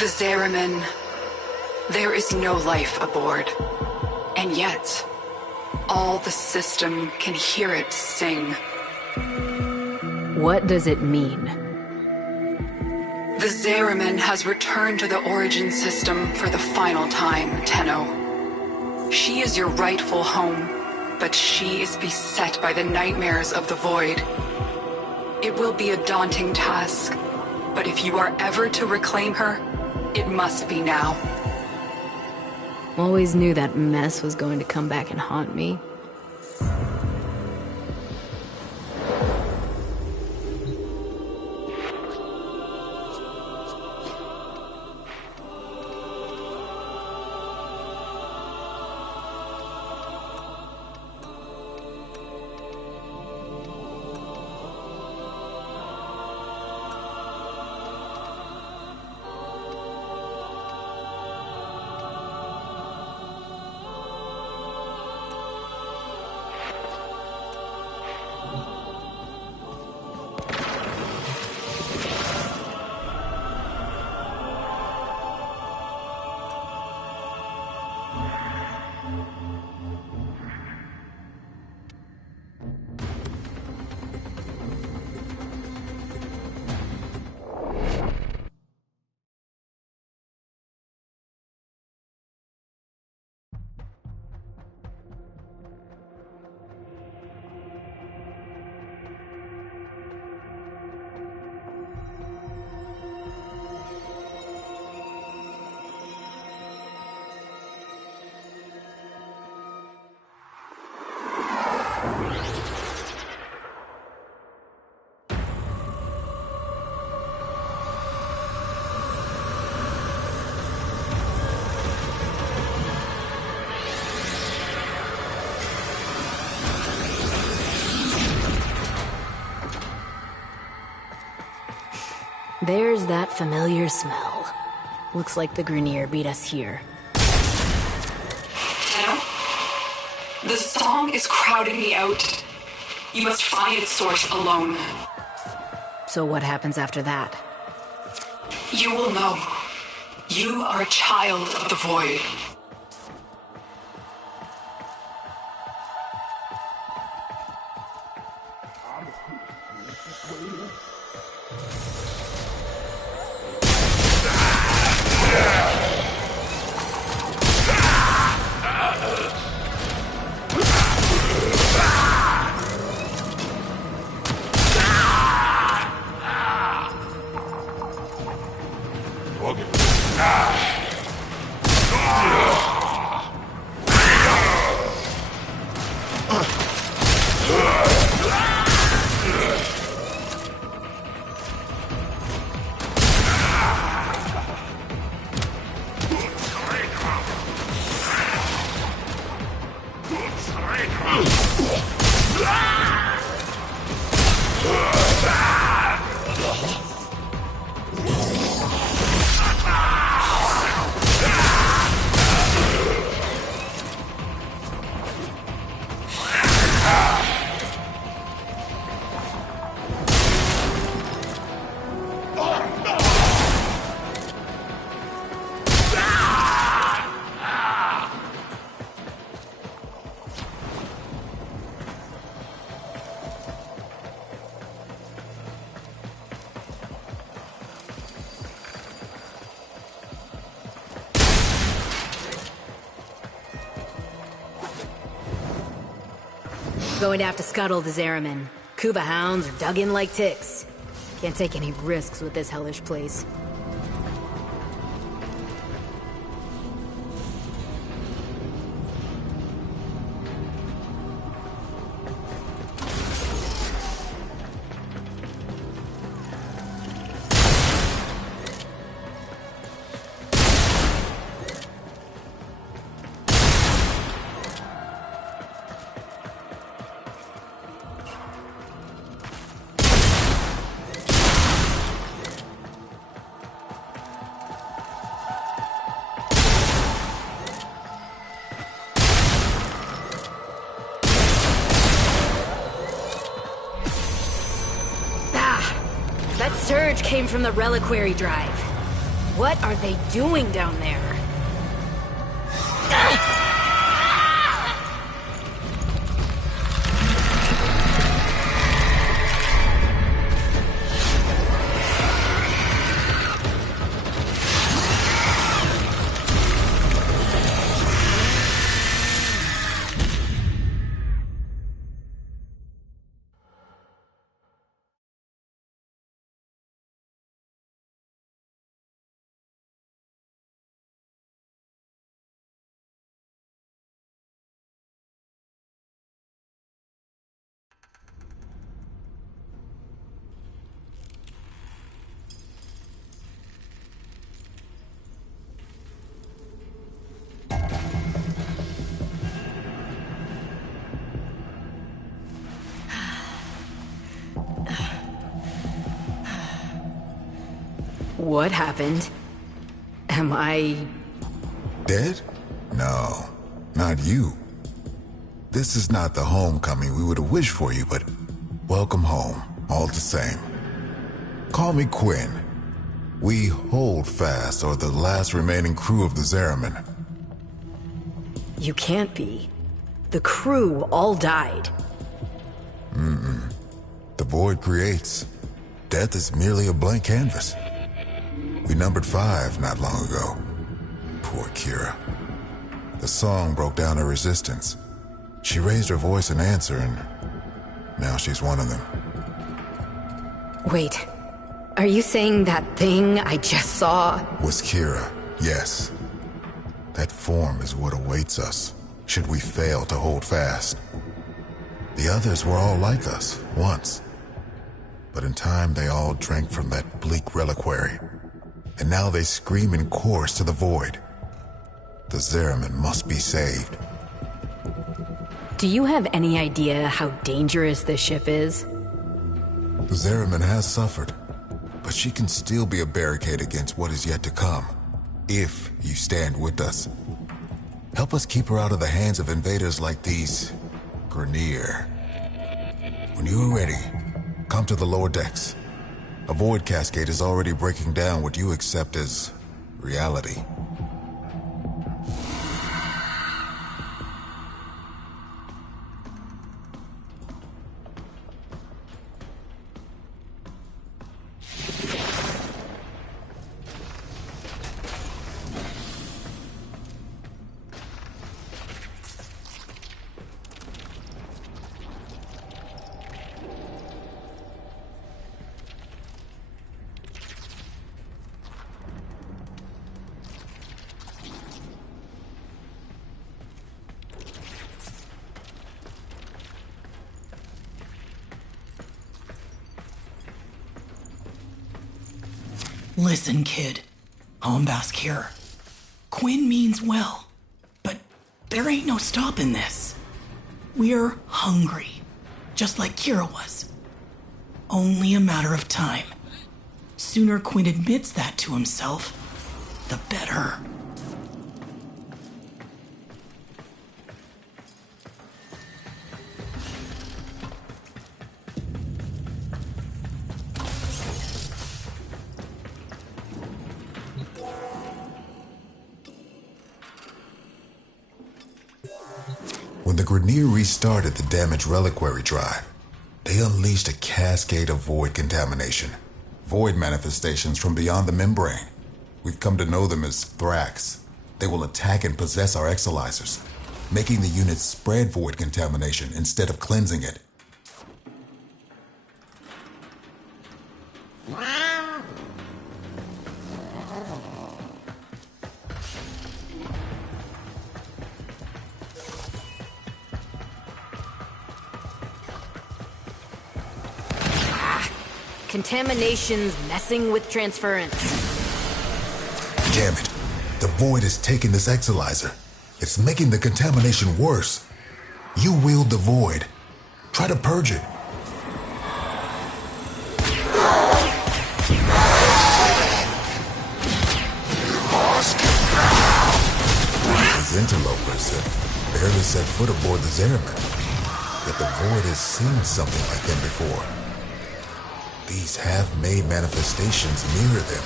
The Zariman. There is no life aboard. And yet, all the system can hear it sing. What does it mean? The Zariman has returned to the Origin system for the final time, Tenno. She is your rightful home, but she is beset by the nightmares of the Void. It will be a daunting task, but if you are ever to reclaim her, it must be now. Always knew that mess was going to come back and haunt me. There's that familiar smell. Looks like the Grineer beat us here. Tenno? The song is crowding me out. You must find its source alone. So what happens after that? You will know. You are a child of the Void. Going to have to scuttle the Zariman. Kuva hounds are dug in like ticks. Can't take any risks with this hellish place. That surge came from the Reliquary Drive. What are they doing down there? What happened? Am I... Dead? No, not you. This is not the homecoming we would have wished for you, but welcome home, all the same. Call me Quinn. We hold fast are the last remaining crew of the Zariman. You can't be. The crew all died. The void creates. Death is merely a blank canvas. We numbered 5 not long ago. Poor Kira. The song broke down her resistance. She raised her voice in answer, and now she's one of them. Wait, are you saying that thing I just saw? Was Kira, yes. That form is what awaits us, should we fail to hold fast. The others were all like us, once. But in time they all drank from that bleak reliquary. And now they scream in chorus to the void. The Zariman must be saved. Do you have any idea how dangerous this ship is? The Zariman has suffered, but she can still be a barricade against what is yet to come, if you stand with us. Help us keep her out of the hands of invaders like these Grineer. When you are ready, come to the lower decks. A void cascade is already breaking down what you accept as reality. Listen, kid. Hombask here. Quinn means well, but there ain't no stopping this. We're hungry, just like Kira was. Only a matter of time. Sooner Quinn admits that to himself, the better. When the Grineer restarted the damaged reliquary drive, they unleashed a cascade of void contamination. Void manifestations from beyond the membrane. We've come to know them as Thrax. They will attack and possess our exolizers. making the unit spread void contamination instead of cleansing it. Contamination's messing with transference. Damn it. The void is taking this exolyzer. It's making the contamination worse. You wield the void. Try to purge it. These interlopers have barely set foot aboard the Zariman. Yet the void has seen something like them before. These half-made manifestations mirror them,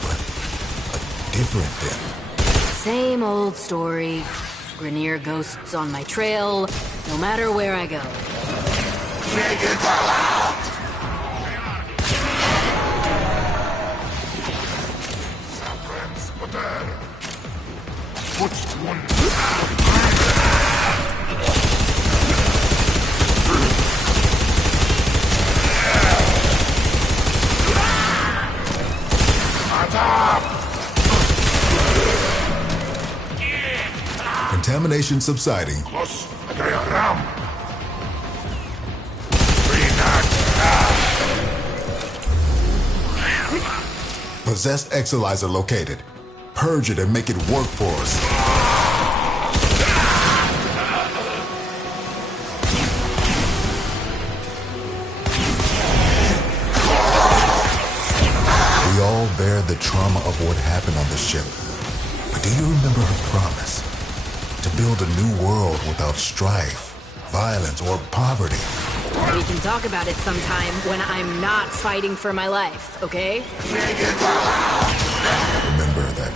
but a different them. Same old story. Grineer ghosts on my trail, no matter where I go. Contamination subsiding. Possessed exolyzer located. Purge it and make it work for us. We all bear the trauma of what happened on the ship. But do you remember her promise? To build a new world without strife, violence, or poverty. We can talk about it sometime when I'm not fighting for my life, okay? Remember that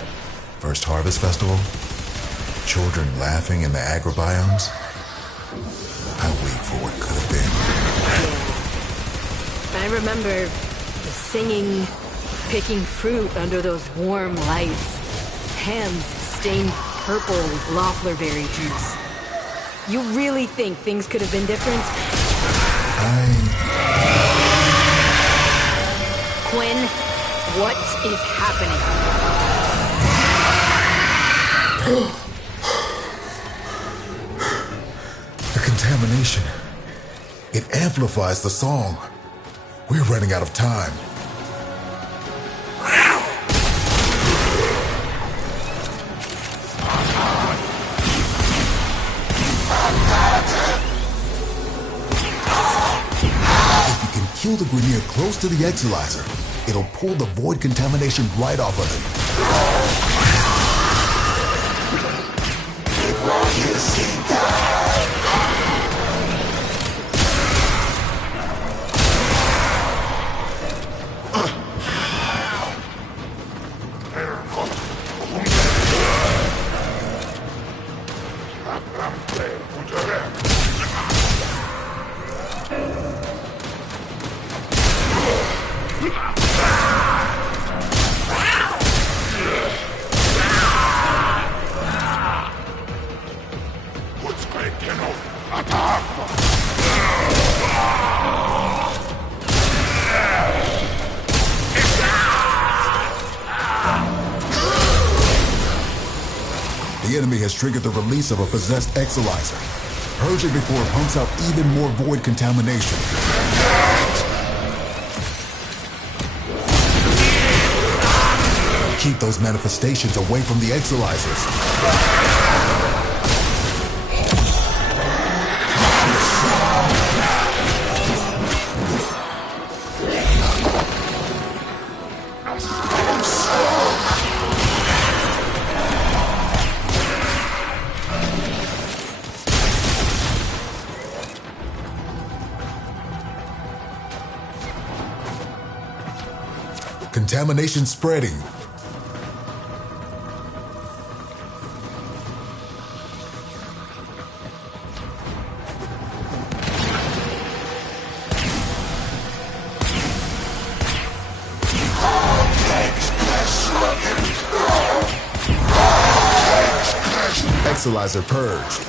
first Harvest Festival? Children laughing in the agrobiomes? I wait for what could have been. I remember the singing, picking fruit under those warm lights. Hands stained purple with Loeffler berry juice. You really think things could have been different? Quinn, what is happening? The contamination. It amplifies the song. We're running out of time. Kill the Grineer close to the exolyzer. It'll pull the void contamination right off of The enemy has triggered the release of a possessed exolyzer. Purge it before it pumps out even more void contamination. Keep those manifestations away from the exolyzers. Contamination spreading. Exalizer purged.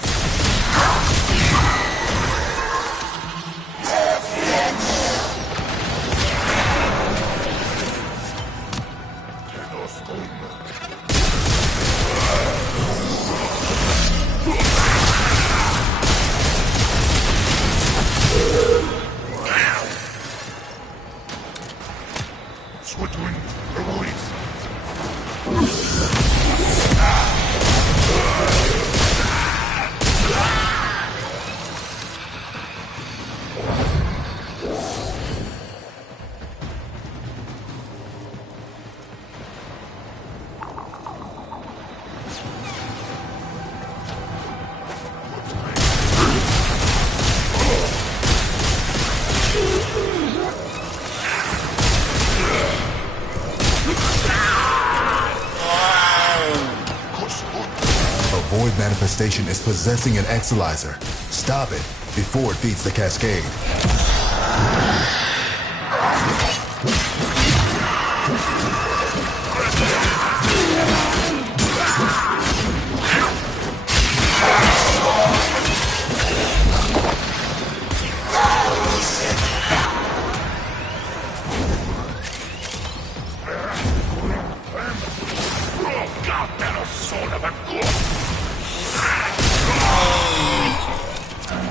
Void manifestation is possessing an Exalizer. Stop it before it feeds the cascade.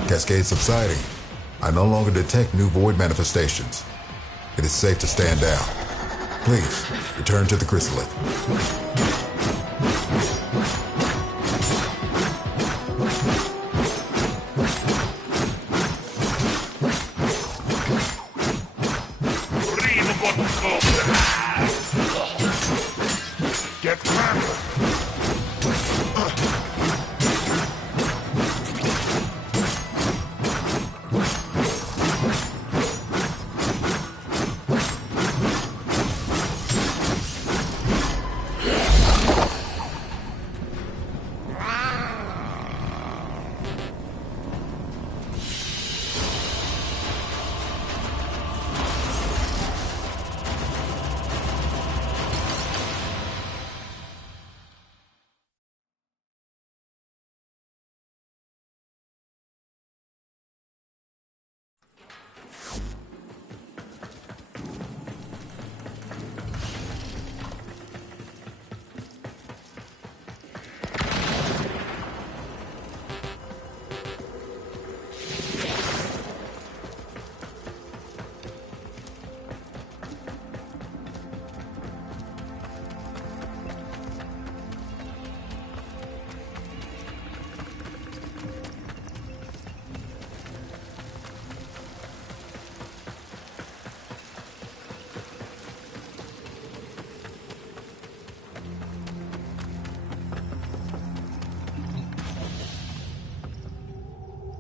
Cascade subsiding. I no longer detect new void manifestations. It is safe to stand down. Please, return to the chrysalid. Get back!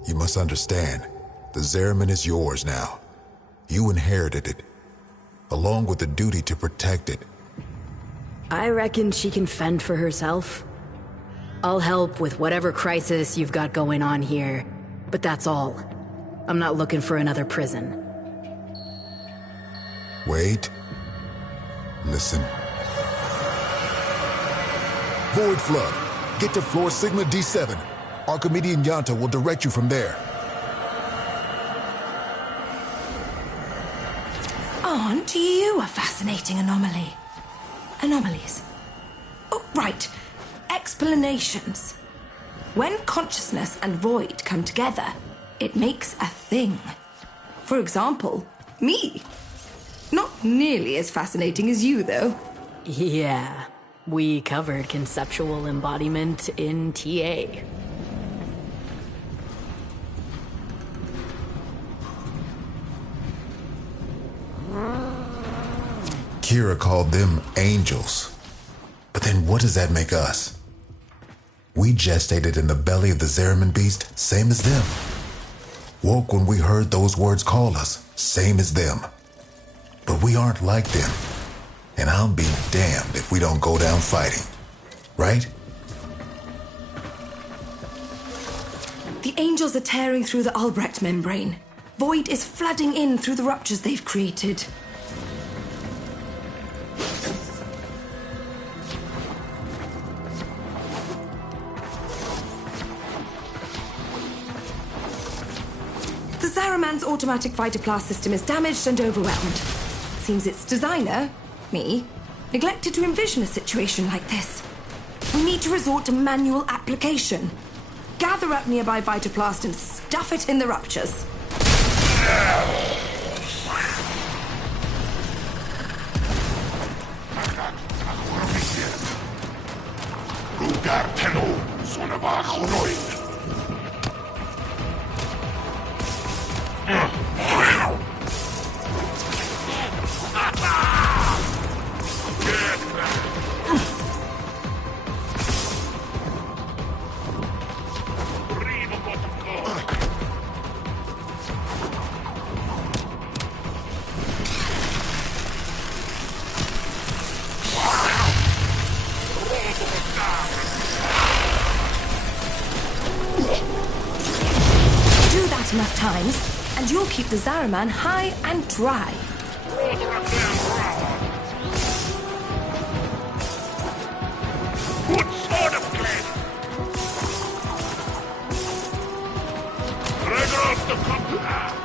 You must understand, the Zariman is yours now. You inherited it, along with the duty to protect it. I reckon she can fend for herself. I'll help with whatever crisis you've got going on here, but that's all. I'm not looking for another prison. Wait. Listen. Void Flood. Get to floor Sigma D7. Archimedean Yonta will direct you from there. Aren't you a fascinating anomaly? Anomalies. Oh, right. Explanations. When consciousness and void come together, it makes a thing. For example, me. Not nearly as fascinating as you, though. Yeah, we covered conceptual embodiment in TA. Kira called them angels. But then what does that make us? We gestated in the belly of the Zariman beast, same as them. Woke when we heard those words call us, same as them. But we aren't like them. And I'll be damned if we don't go down fighting. Right? The angels are tearing through the Albrecht membrane. Void is flooding in through the ruptures they've created. Zariman's automatic Vitaplast system is damaged and overwhelmed. Seems its designer, me, neglected to envision a situation like this. We need to resort to manual application. Gather up nearby Vitaplast and stuff it in the ruptures. Lugar Tenno, son of Achronoid. Enough times, and you'll keep the Zariman high and dry. What sort of plan? Trigger off the computer.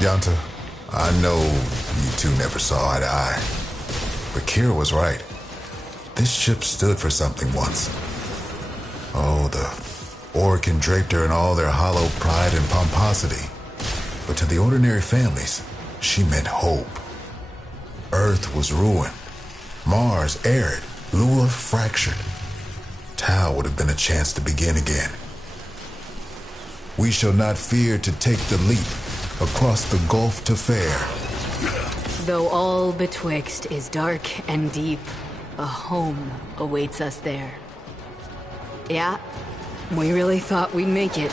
Yonta, I know you two never saw eye to eye, but Kira was right. This ship stood for something once. Oh, the Orokin draped her in all their hollow pride and pomposity. But to the ordinary families, she meant hope. Earth was ruined, Mars arid, Lua fractured. Tau would have been a chance to begin again. We shall not fear to take the leap across the gulf to fair. Though all betwixt is dark and deep, a home awaits us there. Yeah, we really thought we'd make it.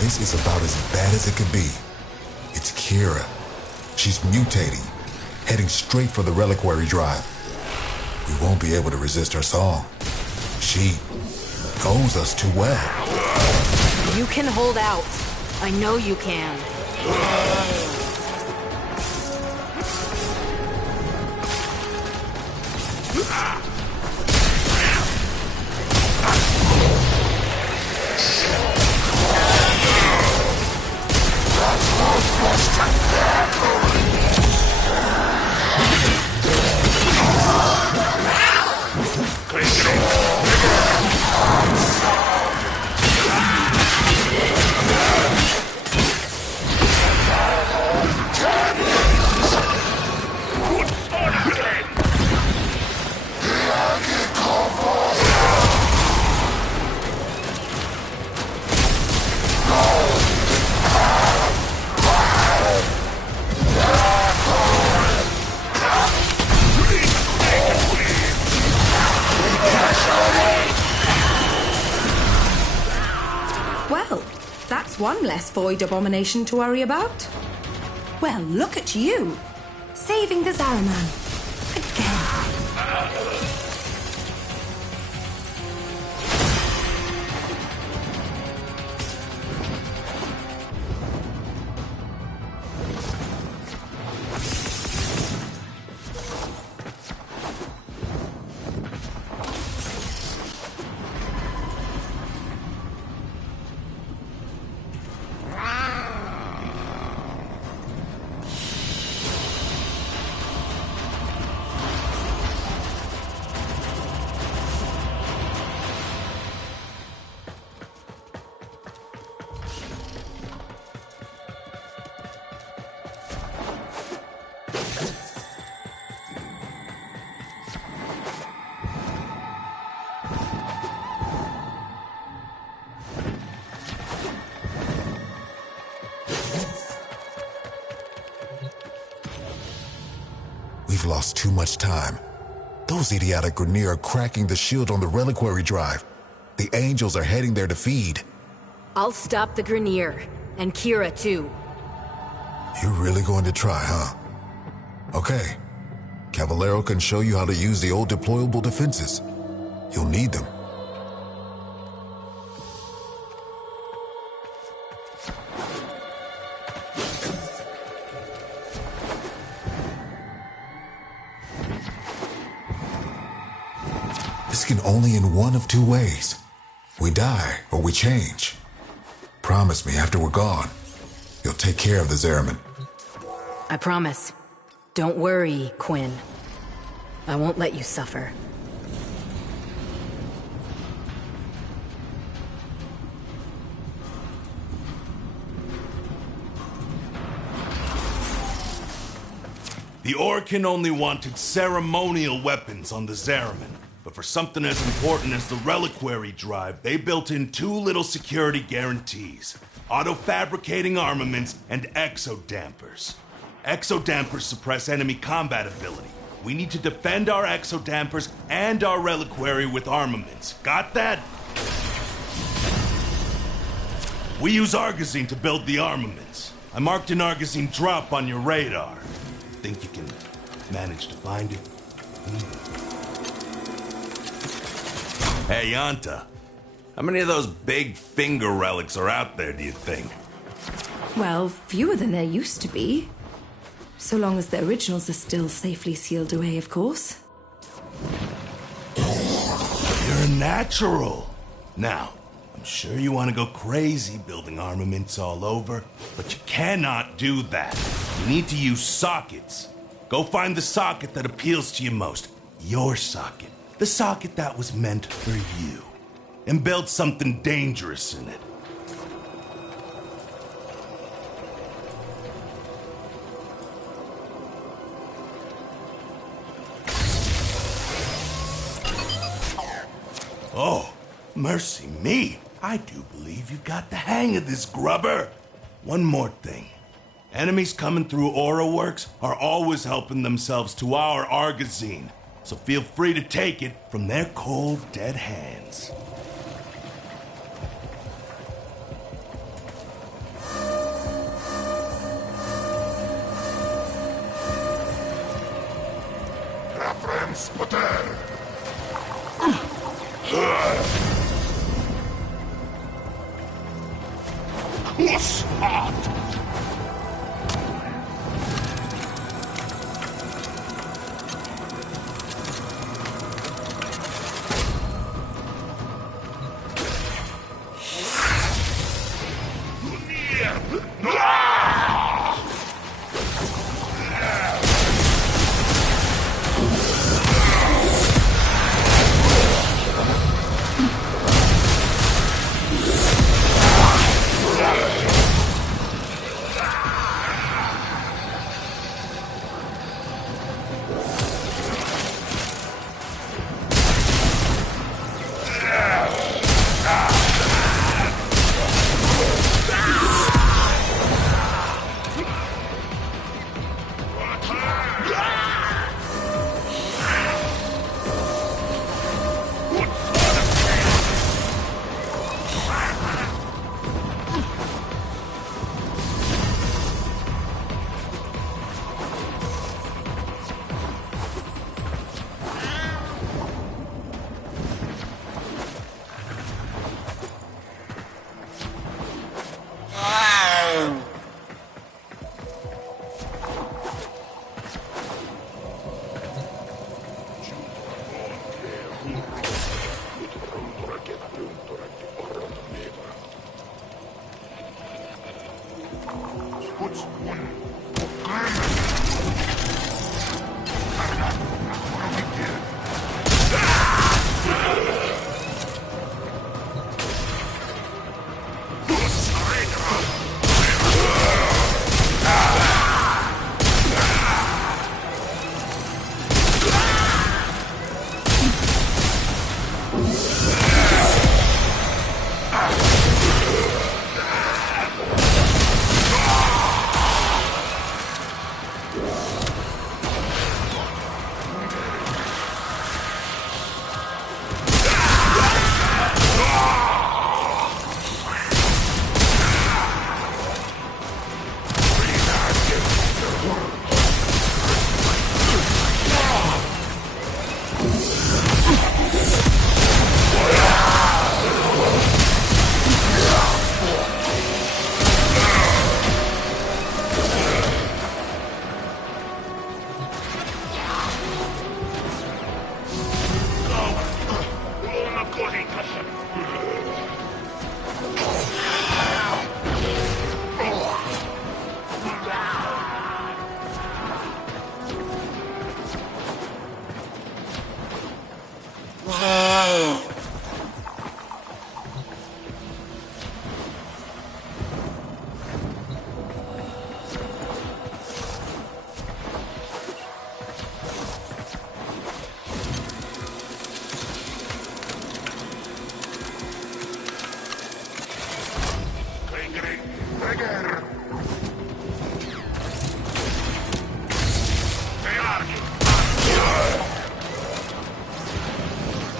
This is about as bad as it could be. It's Kira. She's mutating, heading straight for the reliquary drive. We won't be able to resist her song. She knows us too well. You can hold out. I know you can. Well, that's one less void abomination to worry about. Well, look at you, saving the Zariman. Again. We've lost too much time. Those idiotic Grineer are cracking the shield on the reliquary drive. The Angels are heading there to feed. I'll stop the Grineer, and Kira too. You're really going to try, huh? Okay. Cavallero can show you how to use the old deployable defenses. You'll need them. This can only end one of two ways. We die or we change. Promise me after we're gone, you'll take care of the Zariman. I promise. Don't worry, Quinn. I won't let you suffer. The Orokin only wanted ceremonial weapons on the Zariman. But for something as important as the reliquary drive, they built in two little security guarantees. Auto-fabricating armaments and exodampers. Exodampers suppress enemy combat ability. We need to defend our exodampers and our reliquary with armaments. Got that? We use Argazine to build the armaments. I marked an Argazine drop on your radar. Think you can manage to find it? Hey, Yanta. How many of those big finger relics are out there, do you think? Well, fewer than there used to be. So long as the originals are still safely sealed away, of course. You're a natural. Now, I'm sure you want to go crazy building armaments all over, but you cannot do that. You need to use sockets. Go find the socket that appeals to you most. Your socket. The socket that was meant for you. And build something dangerous in it. Oh, mercy me. I do believe you've got the hang of this, grubber. One more thing. Enemies coming through Aura Works are always helping themselves to our Argazine. So feel free to take it from their cold, dead hands. Reference Potter. Who's hot?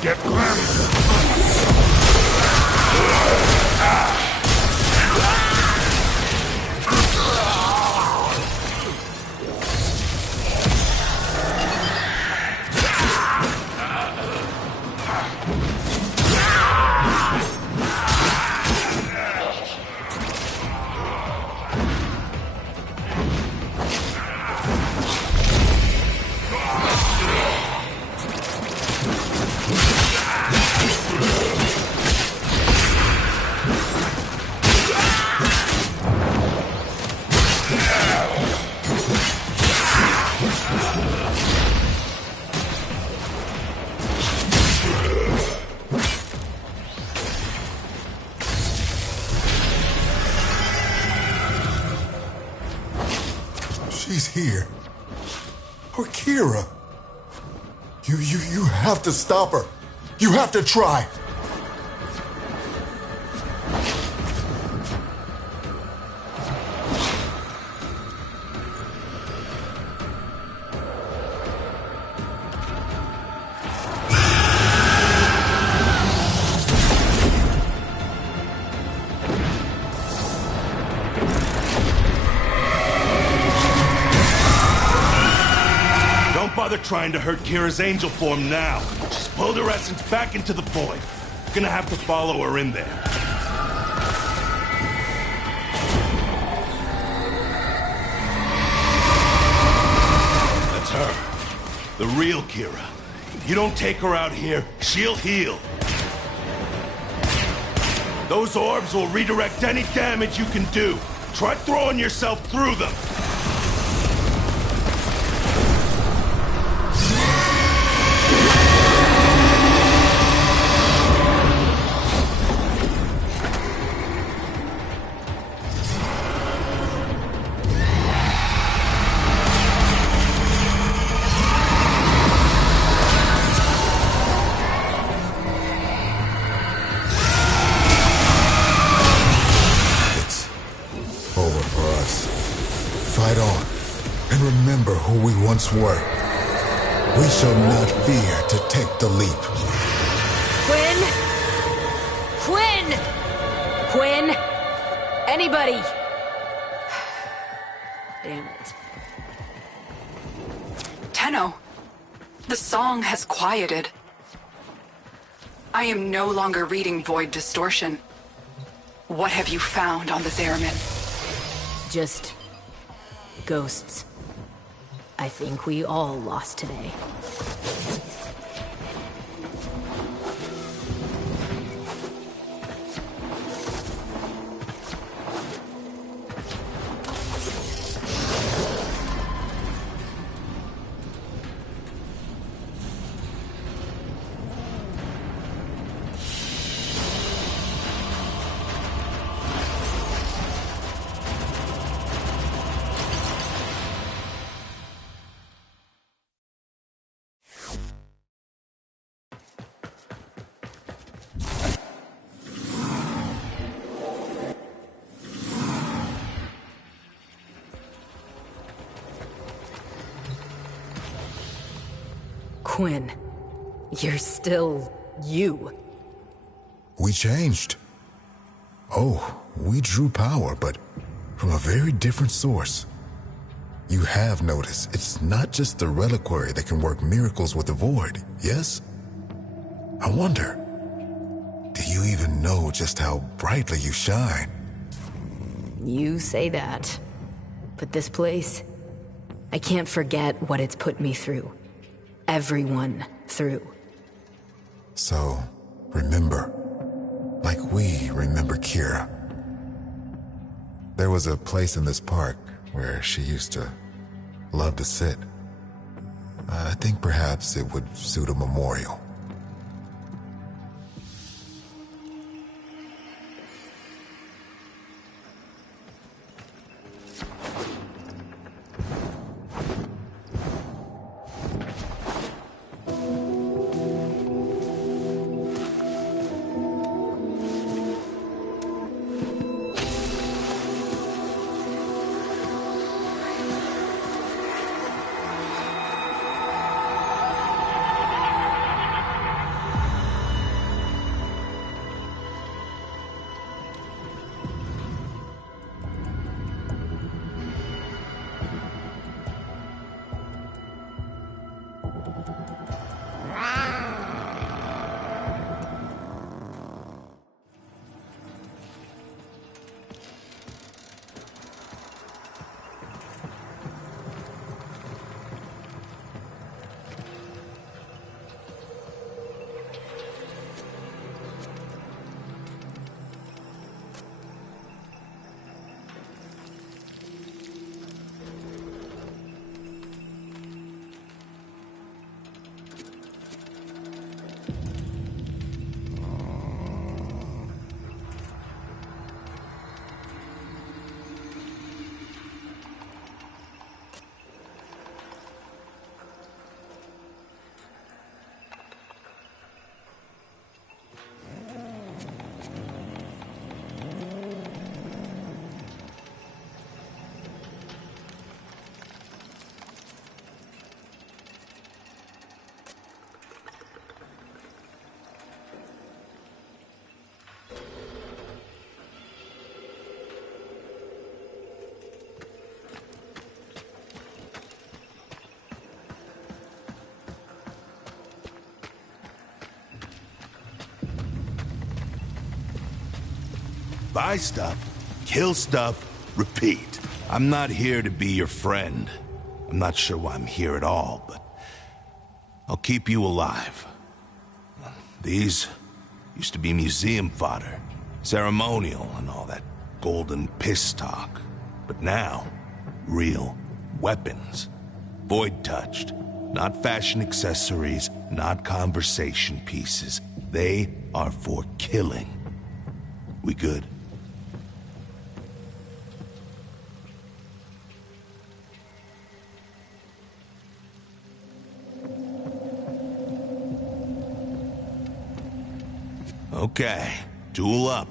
Get cleansed! She's here. Or Kira. You have to stop her. You have to try. Bother trying to hurt Kira's angel form now. Just pull her essence back into the void. Gonna have to follow her in there. That's her. The real Kira. You don't take her out here, she'll heal. Those orbs will redirect any damage you can do. Try throwing yourself through them. Fight on, and remember who we once were. We shall not fear to take the leap. Quinn? Quinn! Quinn? Anybody! Damn it. Tenno, the song has quieted. I am no longer reading Void Distortion. What have you found on the Zariman? Just ghosts. I think we all lost today. Quinn, you're still you. We changed. Oh, we drew power, but from a very different source. You have noticed it's not just the reliquary that can work miracles with the void, yes? I wonder, do you even know just how brightly you shine? You say that. But this place, I can't forget what it's put me through. Everyone through. So, remember, like we remember Kira. There was a place in this park where she used to love to sit. I think perhaps it would suit a memorial. buy stuff, kill stuff, repeat. I'm not here to be your friend. I'm not sure why I'm here at all, but I'll keep you alive. These used to be museum fodder, ceremonial and all that golden piss talk. But now, real weapons. Void-touched. Not fashion accessories, not conversation pieces. They are for killing. We good? Okay, tool up.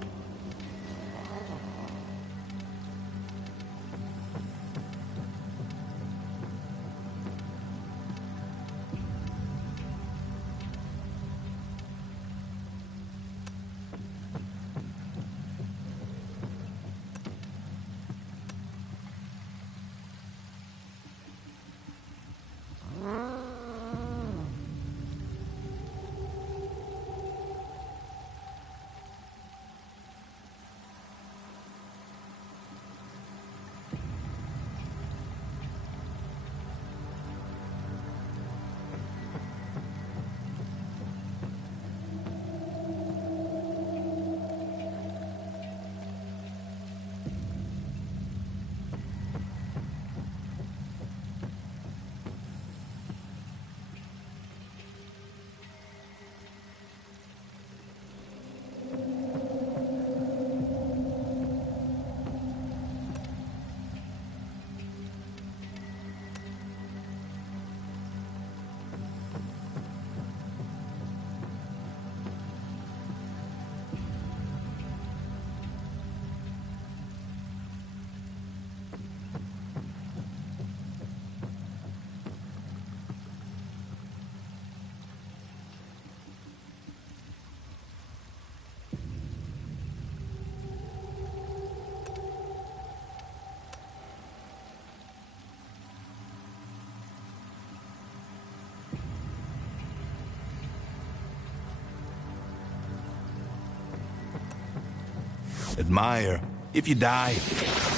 Admire. If you die,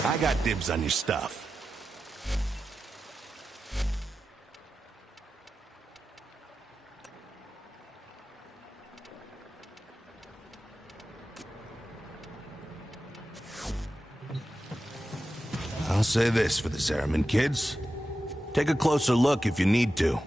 I got dibs on your stuff. I'll say this for the Zariman kids. Take a closer look if you need to.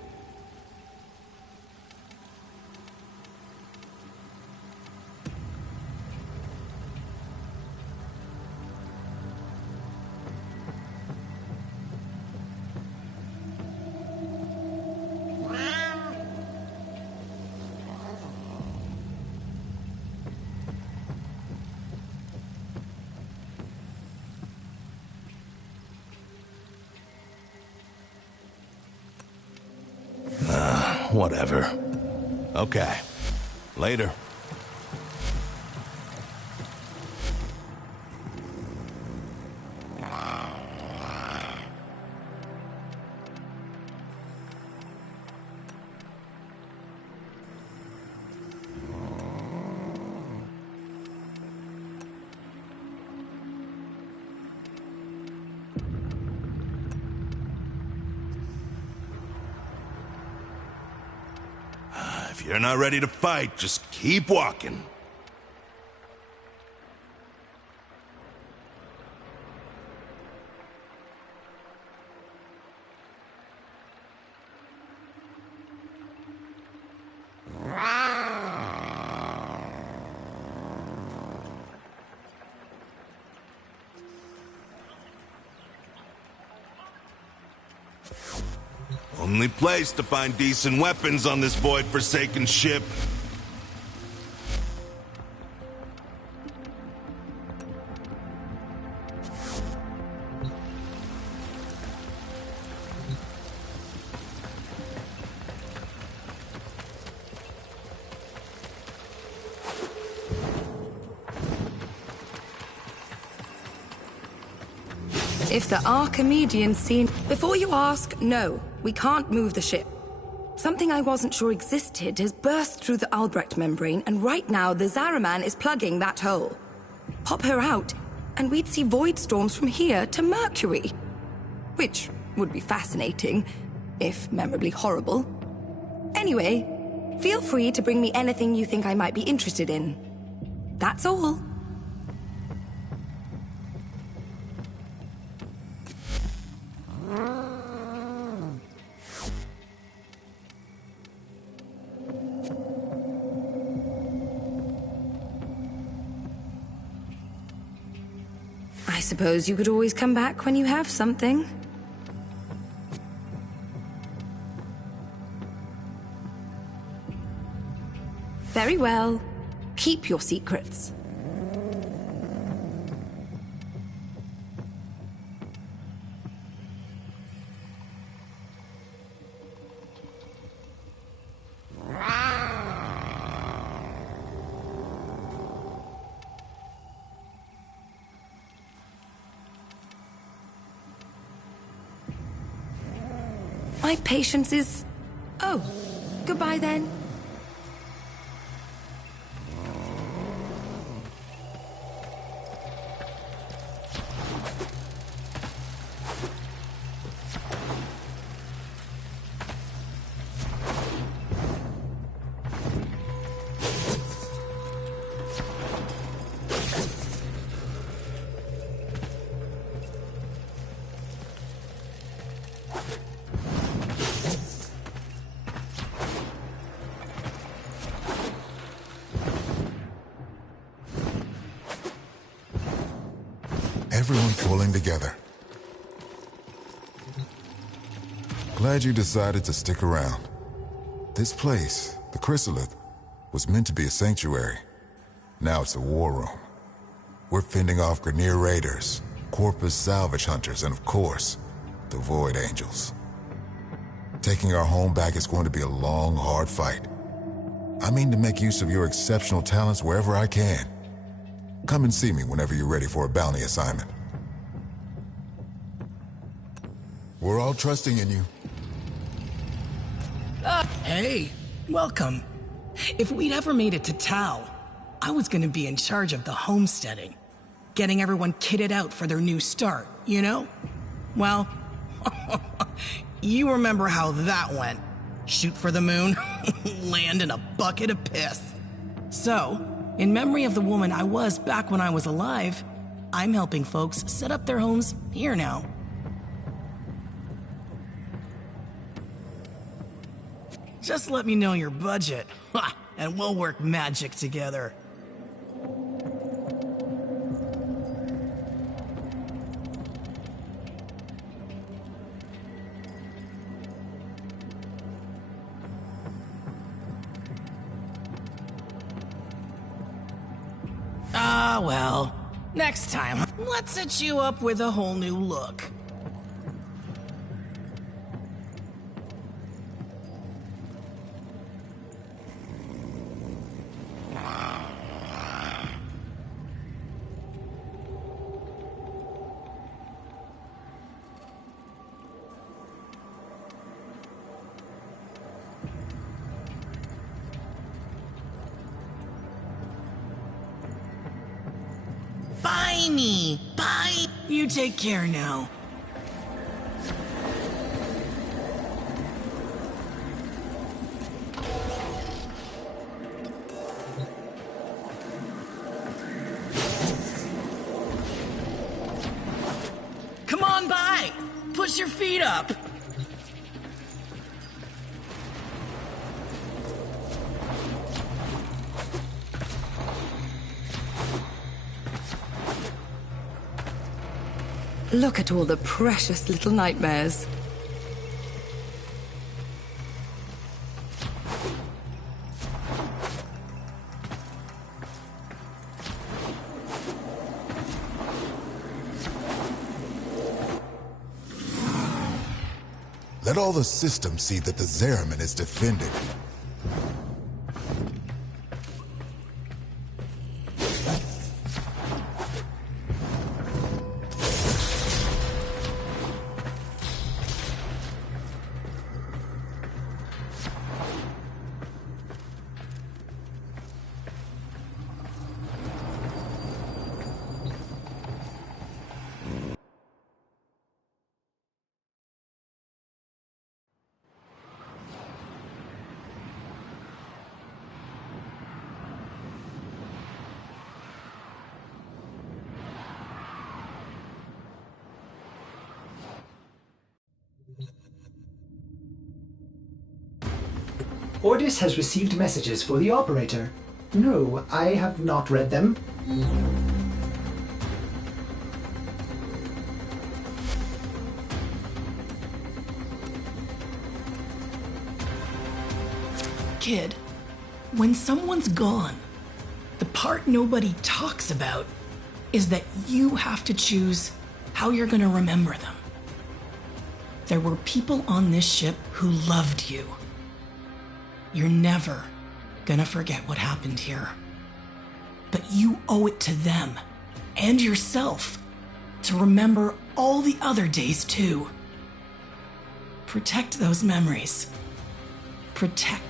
Whatever. Okay. Later. If you're not ready to fight, just keep walking. Only place to find decent weapons on this void-forsaken ship. If the Archimedean scene... Before you ask, no, we can't move the ship. Something I wasn't sure existed has burst through the Albrecht membrane, and right now the Zariman is plugging that hole. pop her out, and we'd see void storms from here to Mercury. Which would be fascinating, if memorably horrible. Anyway, feel free to bring me anything you think I might be interested in. That's all. I suppose you could always come back when you have something. Very well. Keep your secrets. My patience is... Oh, goodbye then. Everyone pulling together. Glad you decided to stick around. This place, the Chrysalith, was meant to be a sanctuary. Now it's a war room. We're fending off Grineer raiders, Corpus salvage hunters, and of course, the Void Angels. Taking our home back is going to be a long, hard fight. I mean to make use of your exceptional talents wherever I can. Come and see me whenever you're ready for a bounty assignment. We're all trusting in you. Hey, welcome. If we'd ever made it to Tau, I was gonna be in charge of the homesteading. Getting everyone kitted out for their new start, you know? Well, you remember how that went. Shoot for the moon, land in a bucket of piss. So, in memory of the woman I was back when I was alive, I'm helping folks set up their homes here now. Just let me know your budget, and we'll work magic together. Ah, well, next time, let's set you up with a whole new look. Buy me! Bye! You take care now. Come on by! Push your feet up! Look at all the precious little nightmares. Let all the systems see that the Zariman is defended. Ordis has received messages for the operator. No, I have not read them. Kid, when someone's gone, the part nobody talks about is that you have to choose how you're gonna remember them. There were people on this ship who loved you. You're never gonna forget what happened here. But you owe it to them and yourself to remember all the other days too. Protect those memories. Protect.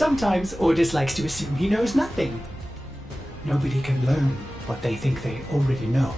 Sometimes Ordis likes to assume he knows nothing. Nobody can learn what they think they already know.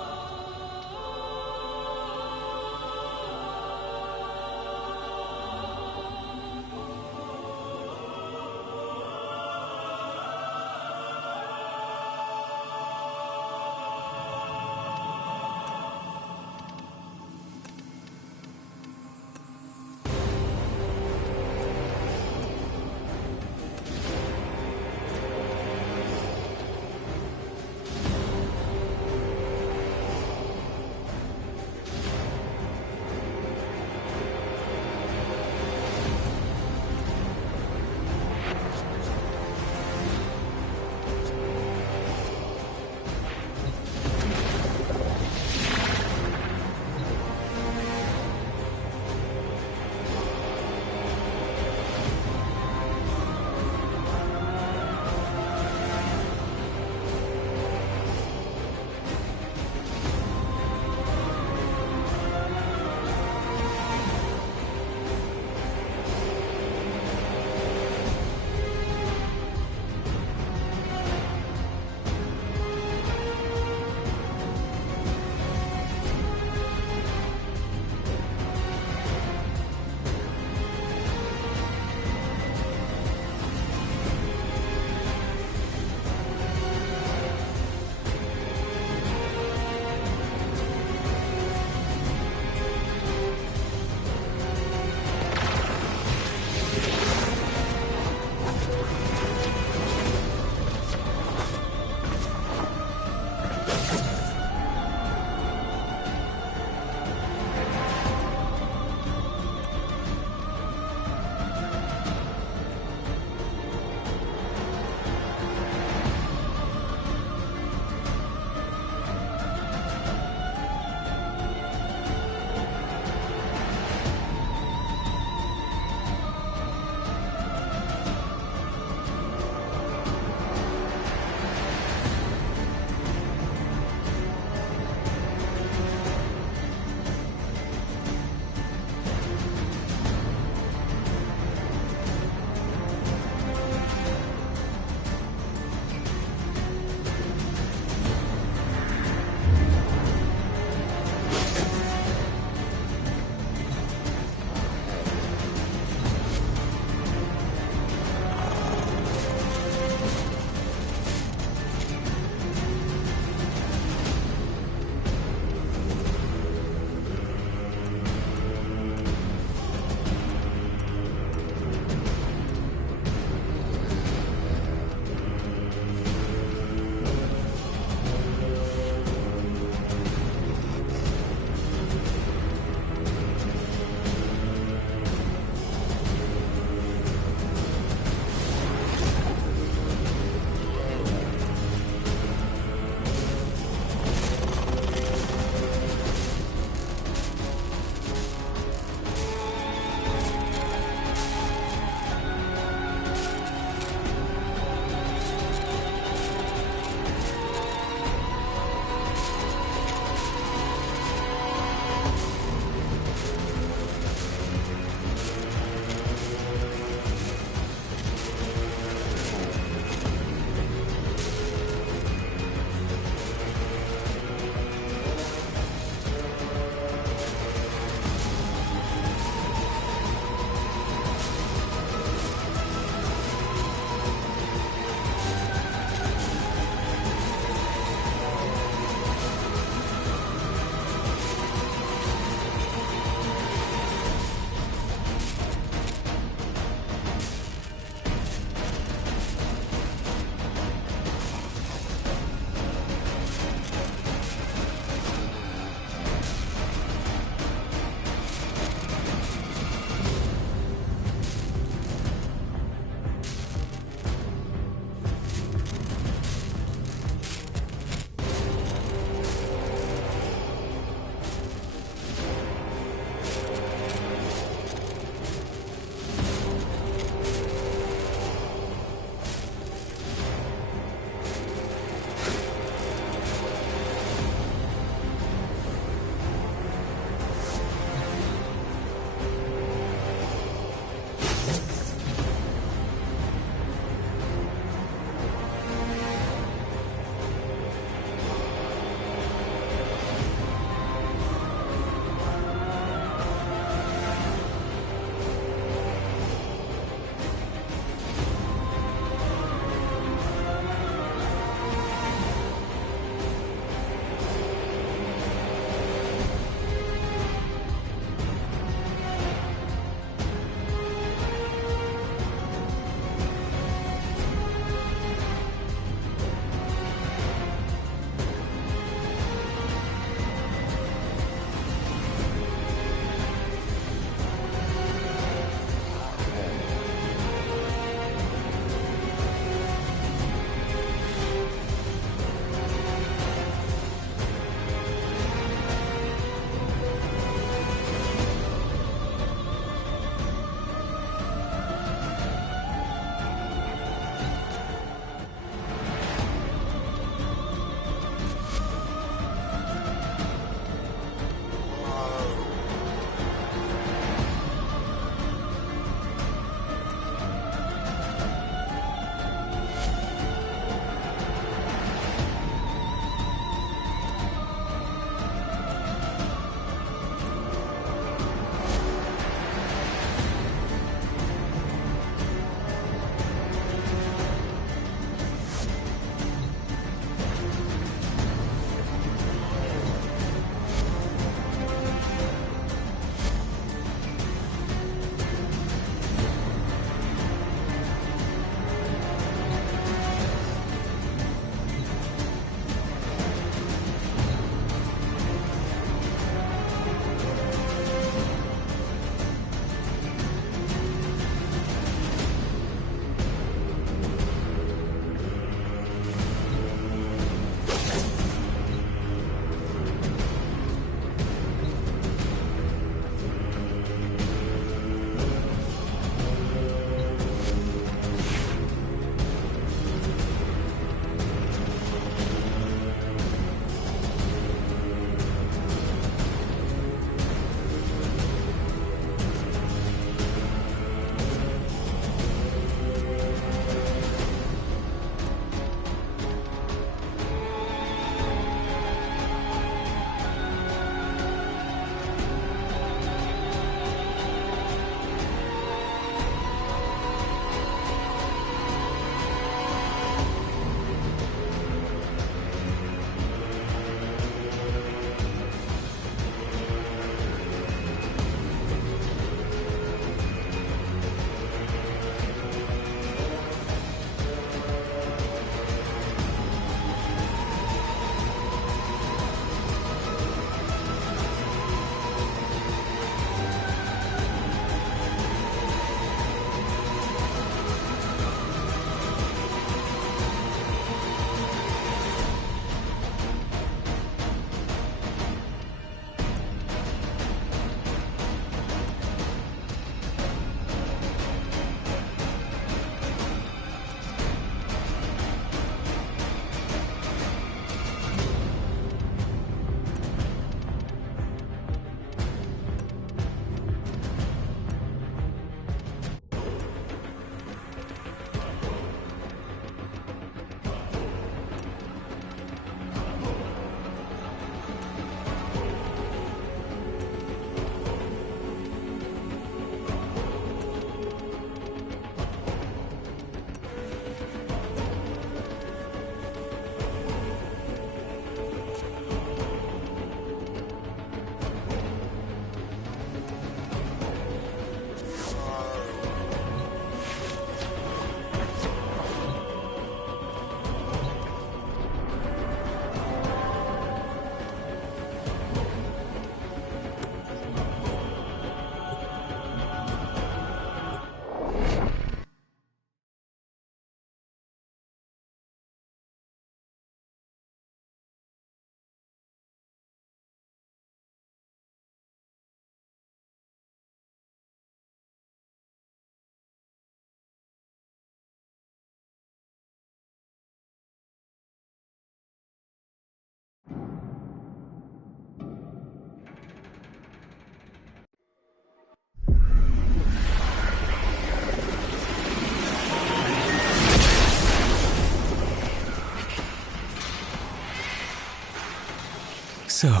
So,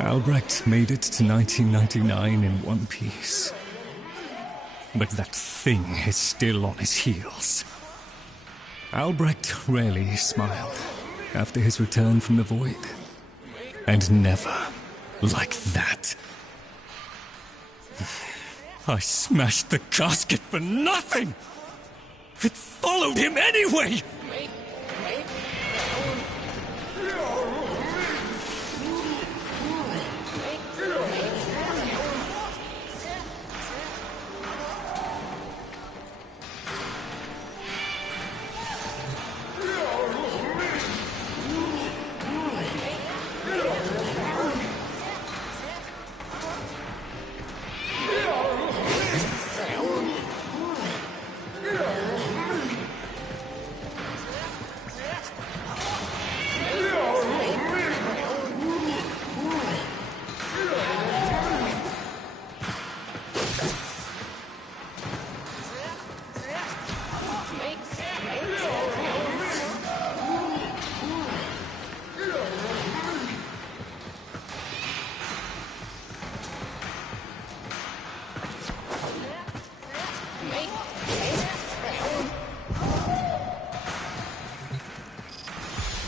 Albrecht made it to 1999 in one piece. But that thing is still on his heels. Albrecht rarely smiled after his return from the void. And never like that. I smashed the casket for nothing! It followed him anyway!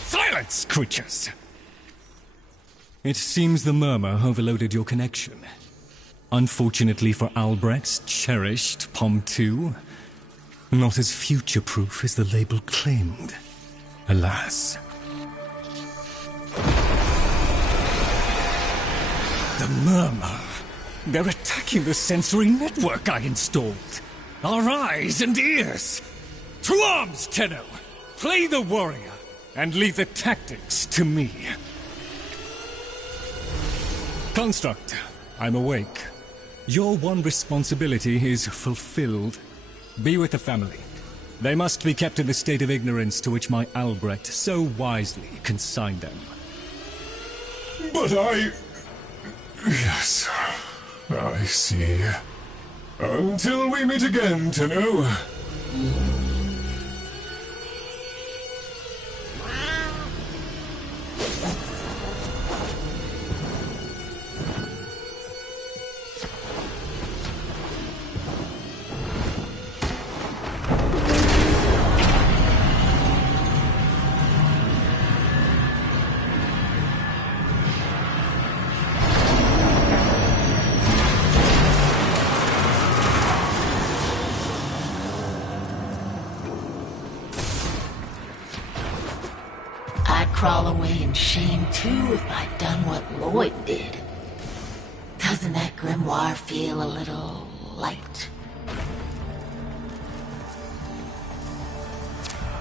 Silence, creatures! It seems the murmur overloaded your connection. Unfortunately for Albrecht's cherished POM 2, not as future-proof as the label claimed. Alas. The murmur. They're attacking the sensory network I installed. Our eyes and ears. To arms, Tenno! Play the warrior, and leave the tactics to me. Construct, I'm awake. Your one responsibility is fulfilled. Be with the family. They must be kept in the state of ignorance to which my Albrecht so wisely consigned them. But I... Yes, I see. Until we meet again, Tenno. Crawl away in shame too if I'd done what Lloyd did. Doesn't that grimoire feel a little light?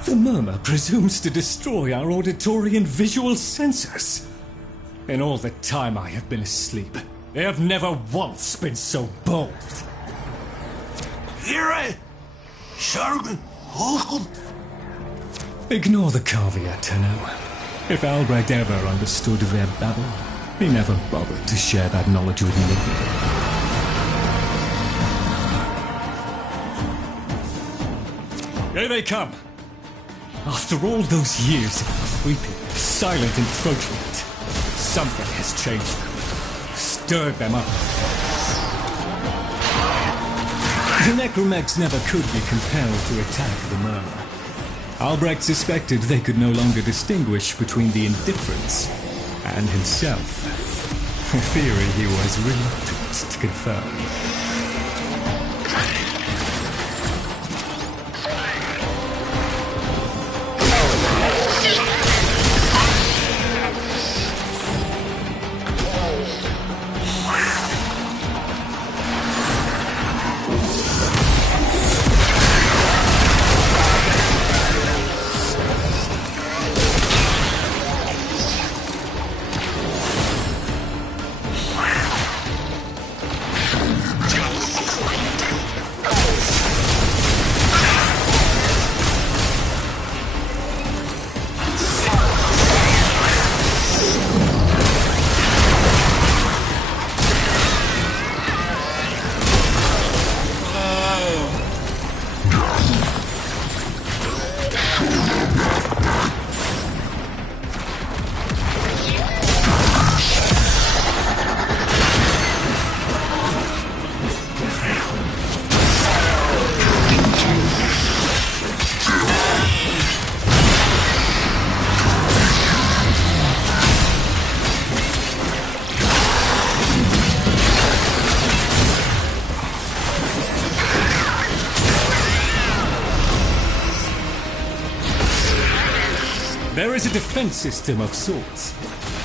The murmur presumes to destroy our auditory and visual senses. In all the time I have been asleep, they have never once been so bold. Ignore the caveat, Tenno. If Albrecht ever understood their babble, he never bothered to share that knowledge with me. Here they come! After all those years of creeping, silent encroachment, something has changed them, stirred them up. The Necromegs never could be compelled to attack the murmur. Albrecht suspected they could no longer distinguish between the indifferents and himself. A theory he was reluctant to confirm. There is a defense system of sorts.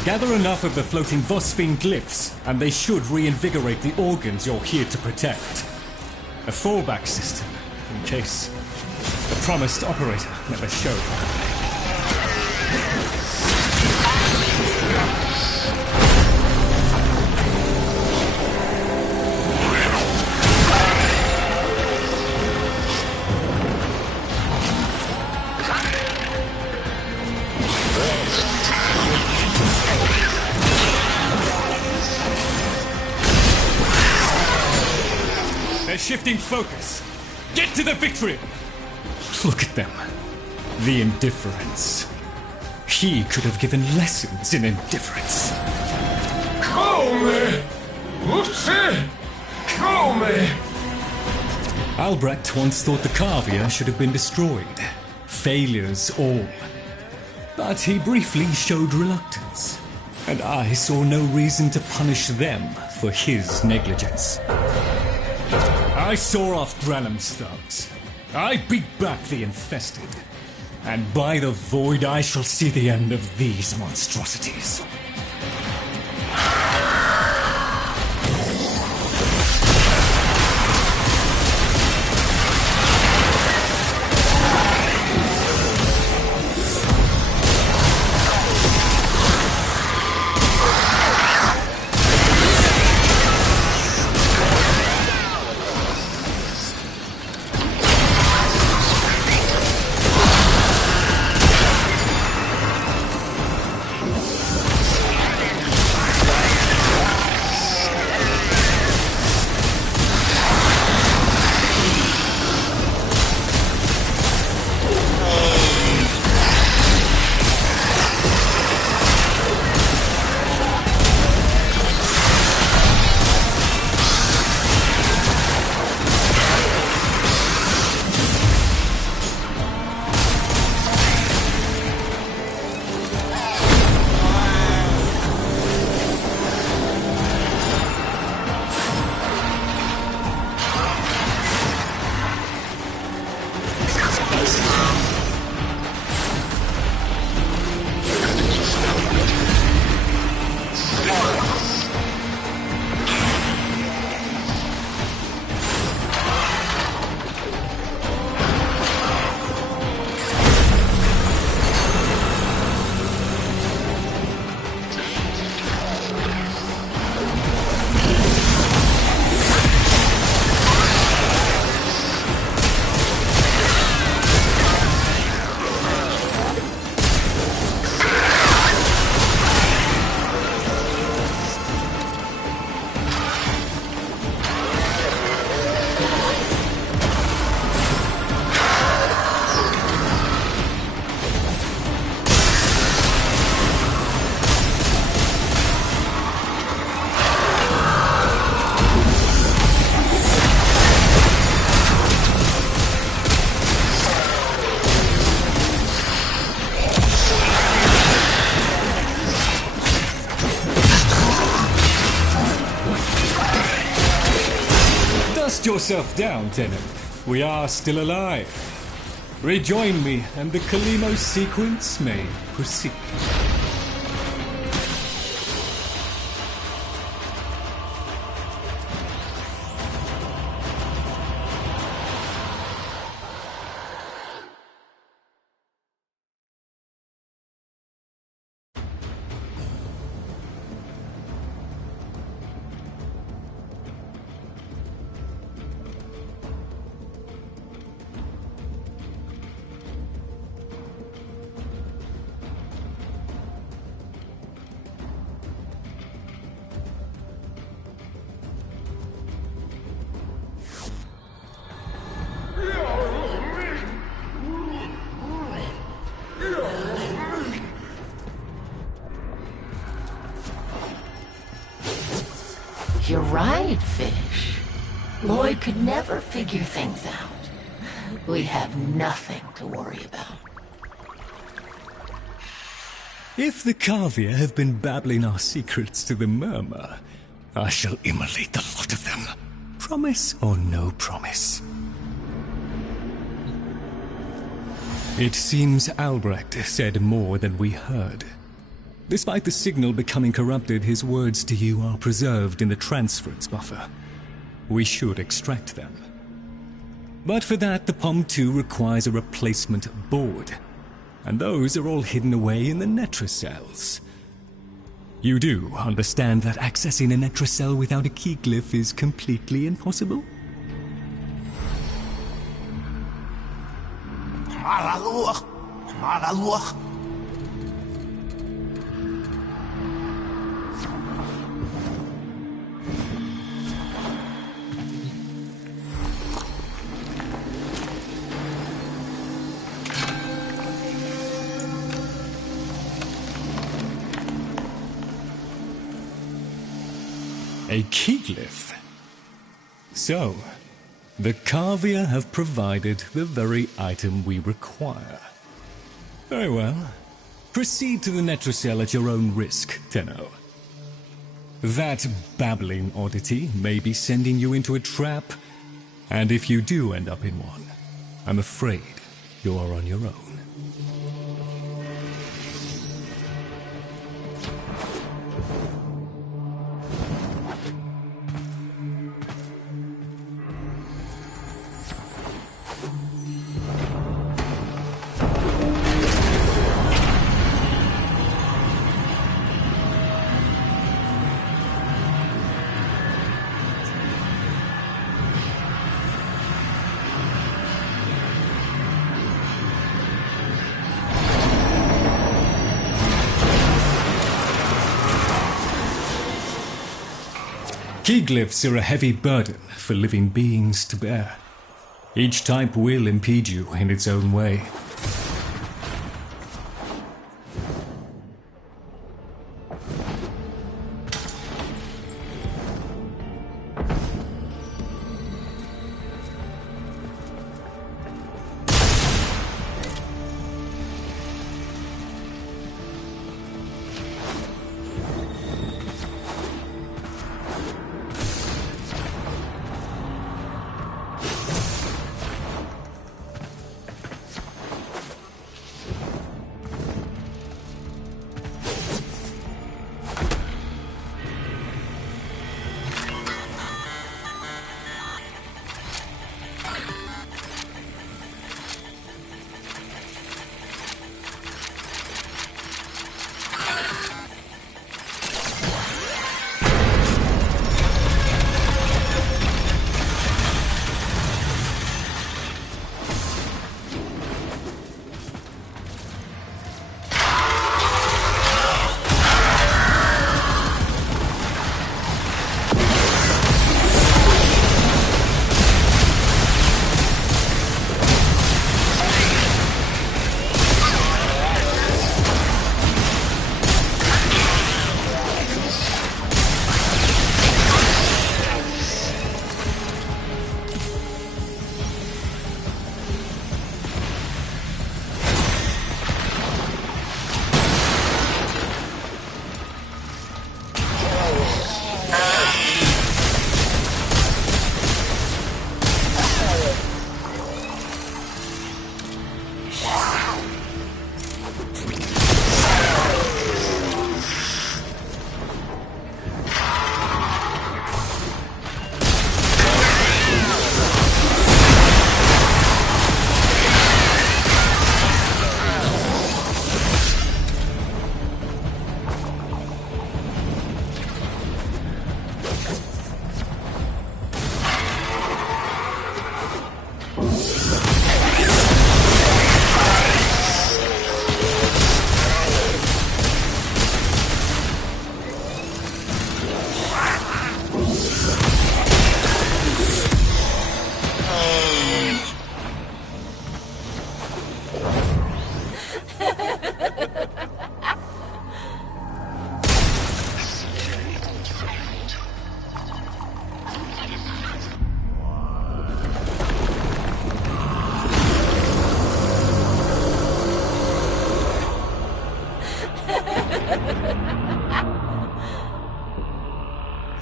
Gather enough of the floating Vosphine glyphs, and they should reinvigorate the organs you're here to protect. A fallback system, in case the promised operator never showed. They're shifting focus. Get to the victory! Look at them. The indifference. He could have given lessons in indifference. Come! Come! Albrecht once thought the Carvia should have been destroyed. Failures all. But he briefly showed reluctance. And I saw no reason to punish them for his negligence. I saw off Granum's thugs. I beat back the infested. And by the void I shall see the end of these monstrosities. Dust yourself down, Tenno. We are still alive. Rejoin me, and the Kalimo sequence may proceed. You're right, Fish. Lloyd could never figure things out. We have nothing to worry about. If the Carvia have been babbling our secrets to the Murmur, I shall immolate the lot of them. Promise or no promise? It seems Albrecht said more than we heard. Despite the signal becoming corrupted, his words to you are preserved in the transference buffer. We should extract them. But for that, the POM 2 requires a replacement board. And those are all hidden away in the Netracels. You do understand that accessing a Netracell without a key glyph is completely impossible? A key glyph? So, the Kavia have provided the very item we require. Very well. Proceed to the Netracell at your own risk, Tenno. That babbling oddity may be sending you into a trap, and if you do end up in one, I'm afraid you are on your own. Key glyphs are a heavy burden for living beings to bear. Each type will impede you in its own way.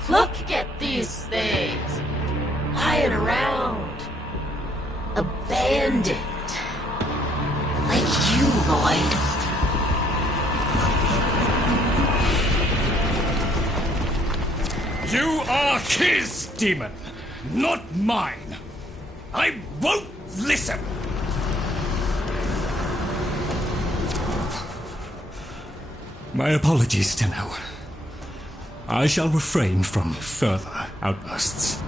Look at these things, lying around, abandoned, Void. You are his demon, not mine. I won't listen. My apologies, Tenno. I shall refrain from further outbursts.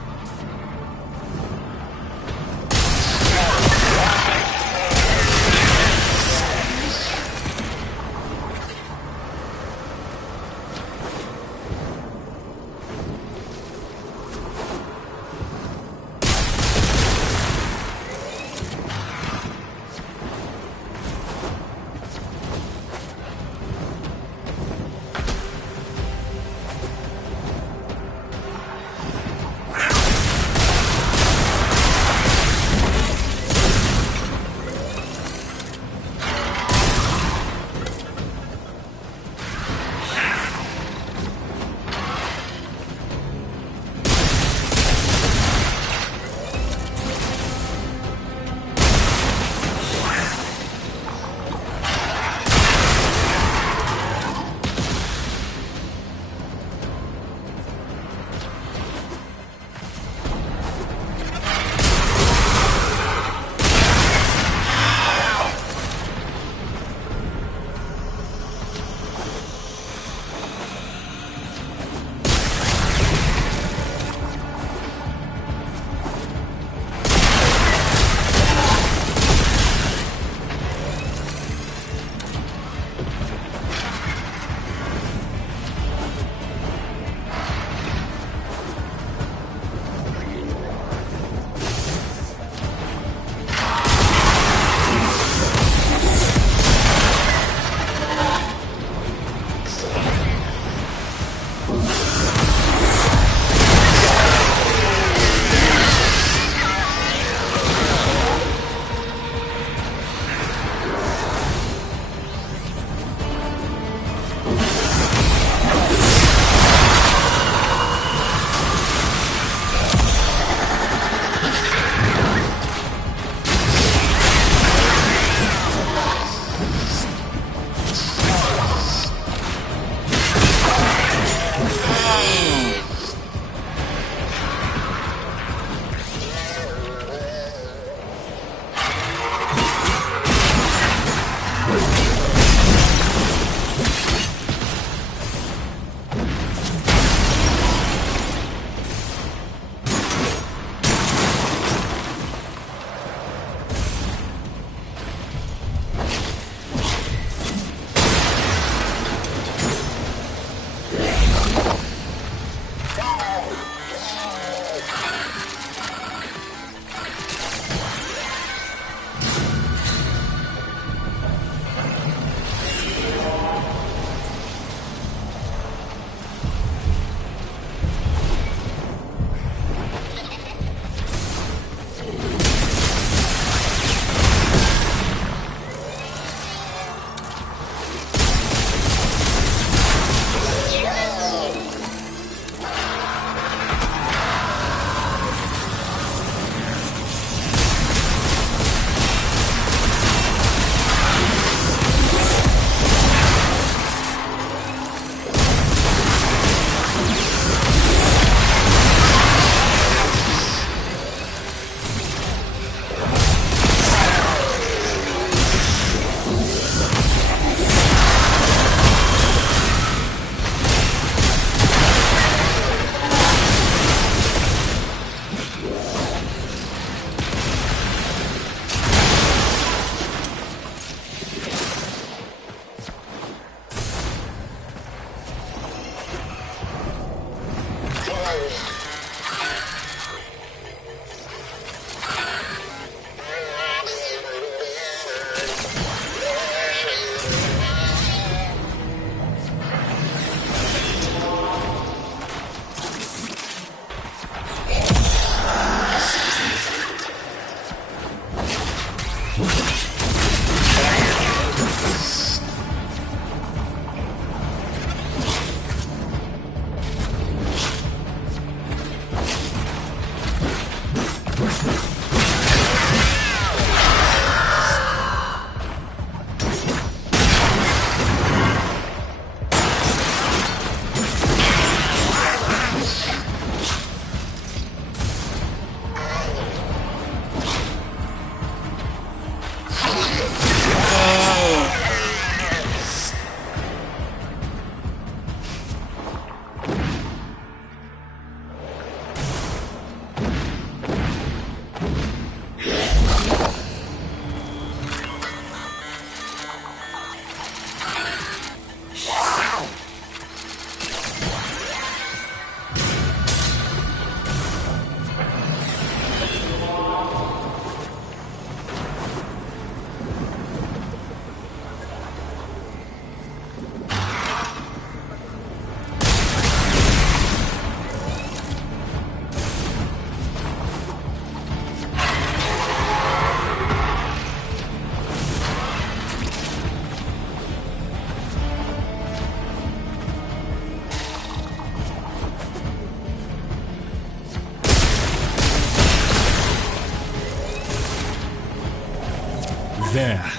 There,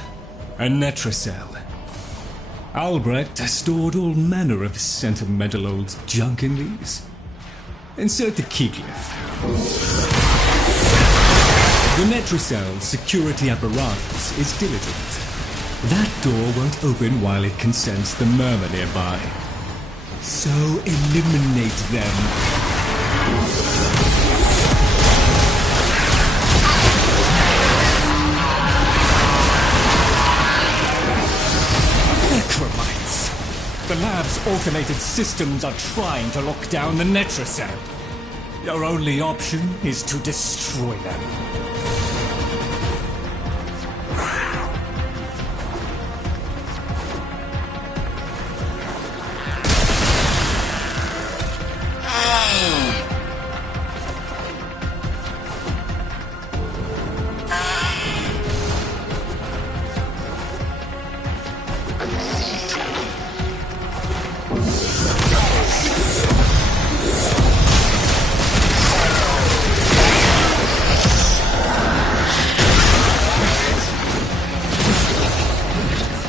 a Netracell. Albrecht has stored all manner of sentimental old junk in these. Insert the keycliff. The Netracell's security apparatus is diligent. That door won't open while it can sense the murmur nearby. So eliminate them. Necromites! The lab's automated systems are trying to lock down the Netracell. Your only option is to destroy them.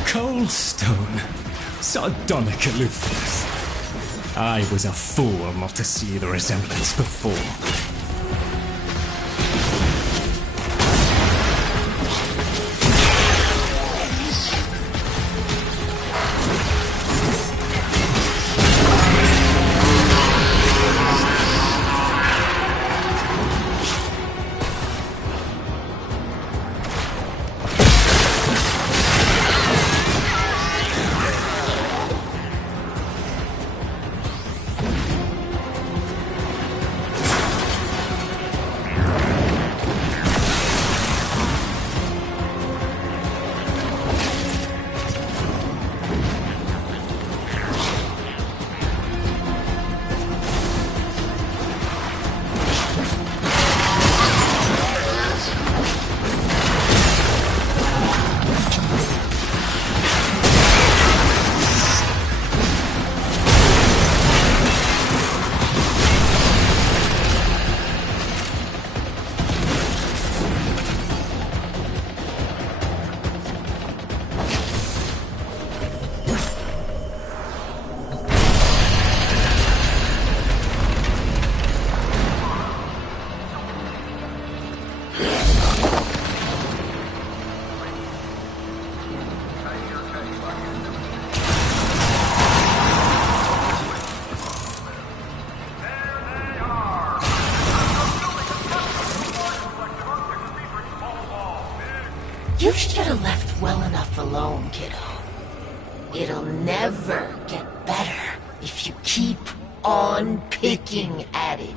Coldstone. Sardonic aloofness. I was a fool not to see the resemblance before. You should have left well enough alone, kiddo. It'll never get better if you keep on picking at it.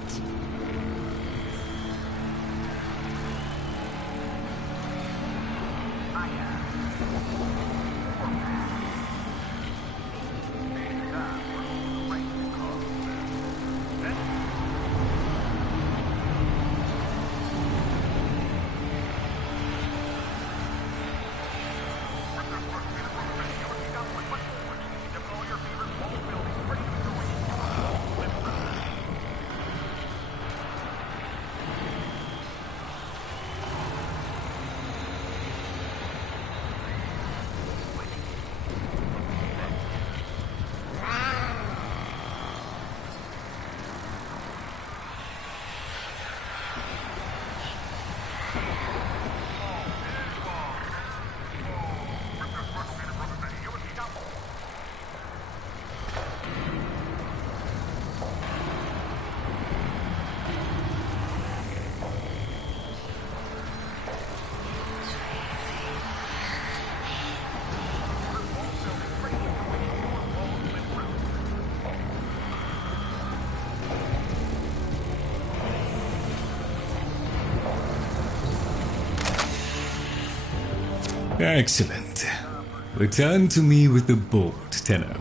Excellent. Return to me with the board, Tenno.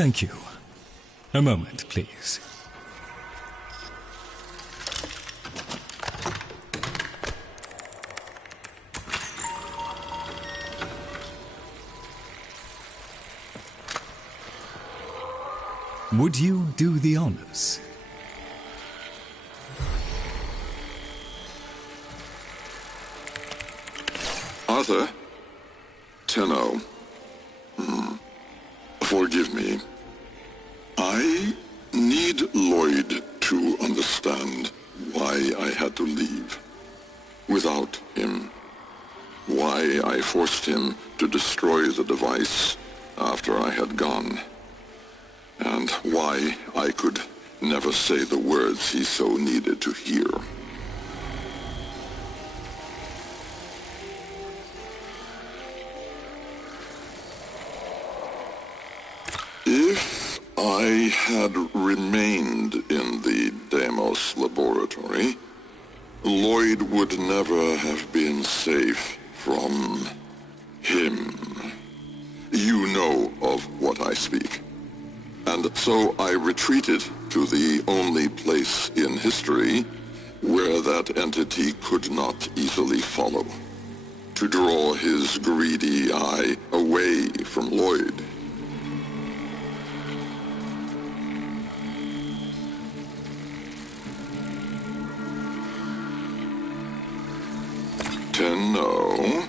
Thank you. A moment, please. Would you do the honors? Arthur? Tenno. Forgive me. I need Lloyd to understand why I had to leave. Without him. Why I forced him to destroy the device after I had gone. And why I could never say the words he so needed to hear. If I had remained in the Deimos laboratory, Lloyd would never have been safe from him. You know of what I speak. And so I retreated to the only place in history where that entity could not easily follow, to draw his greedy eye away from Lloyd. Tenno,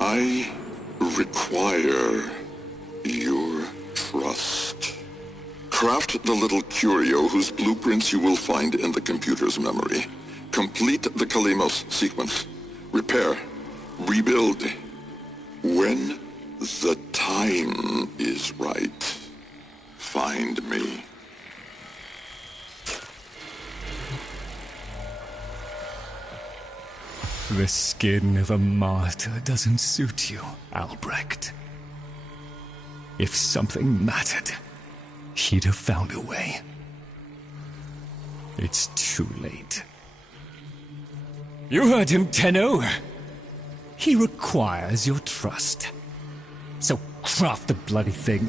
I require your trust. Craft the little curio whose blueprints you will find in the computer's memory. Complete the Kalemos sequence. Repair. Rebuild. When the time is right, find me. The skin of a martyr doesn't suit you, Albrecht. If something mattered, he'd have found a way. It's too late. You heard him, Tenno. He requires your trust. So craft the bloody thing.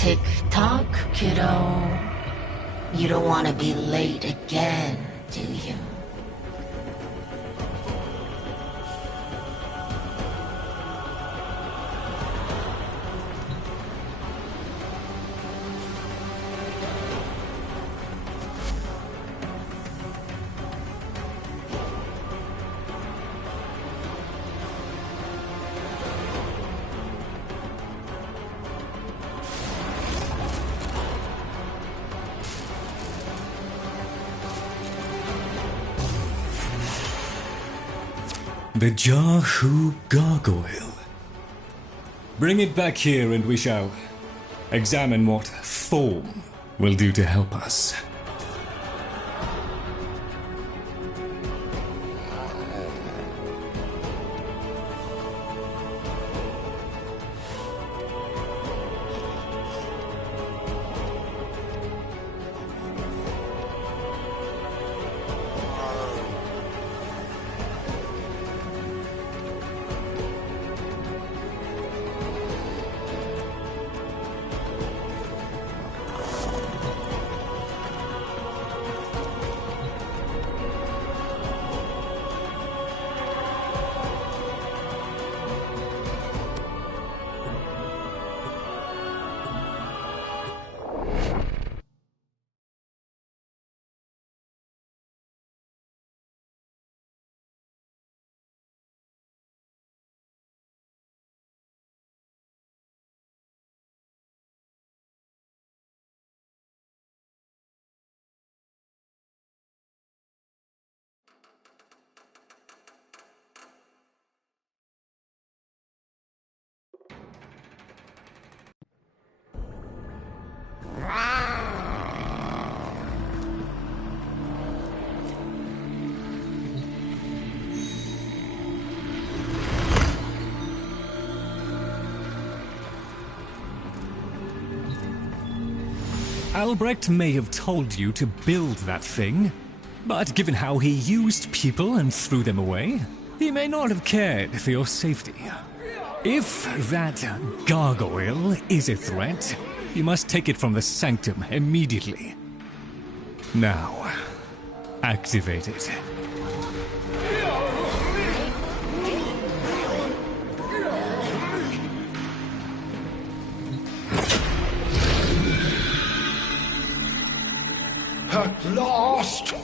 Tick-tock, kiddo. You don't want to be late again, do you? The Jahu Gargoyle. Bring it back here and we shall examine what form will do to help us. Albrecht may have told you to build that thing, but given how he used people and threw them away, he may not have cared for your safety. If that gargoyle is a threat, you must take it from the sanctum immediately. Now, activate it. At last!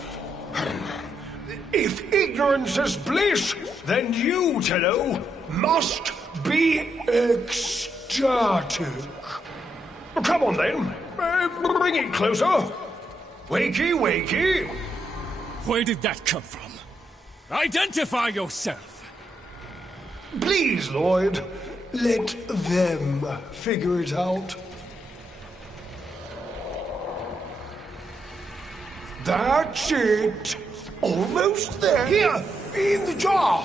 If ignorance is bliss, then you, Tenno, must be ecstatic. Come on then, bring it closer. Wakey, wakey. Where did that come from? Identify yourself! Please, Lloyd, let them figure it out. That's it. Almost there. Here, in the jar.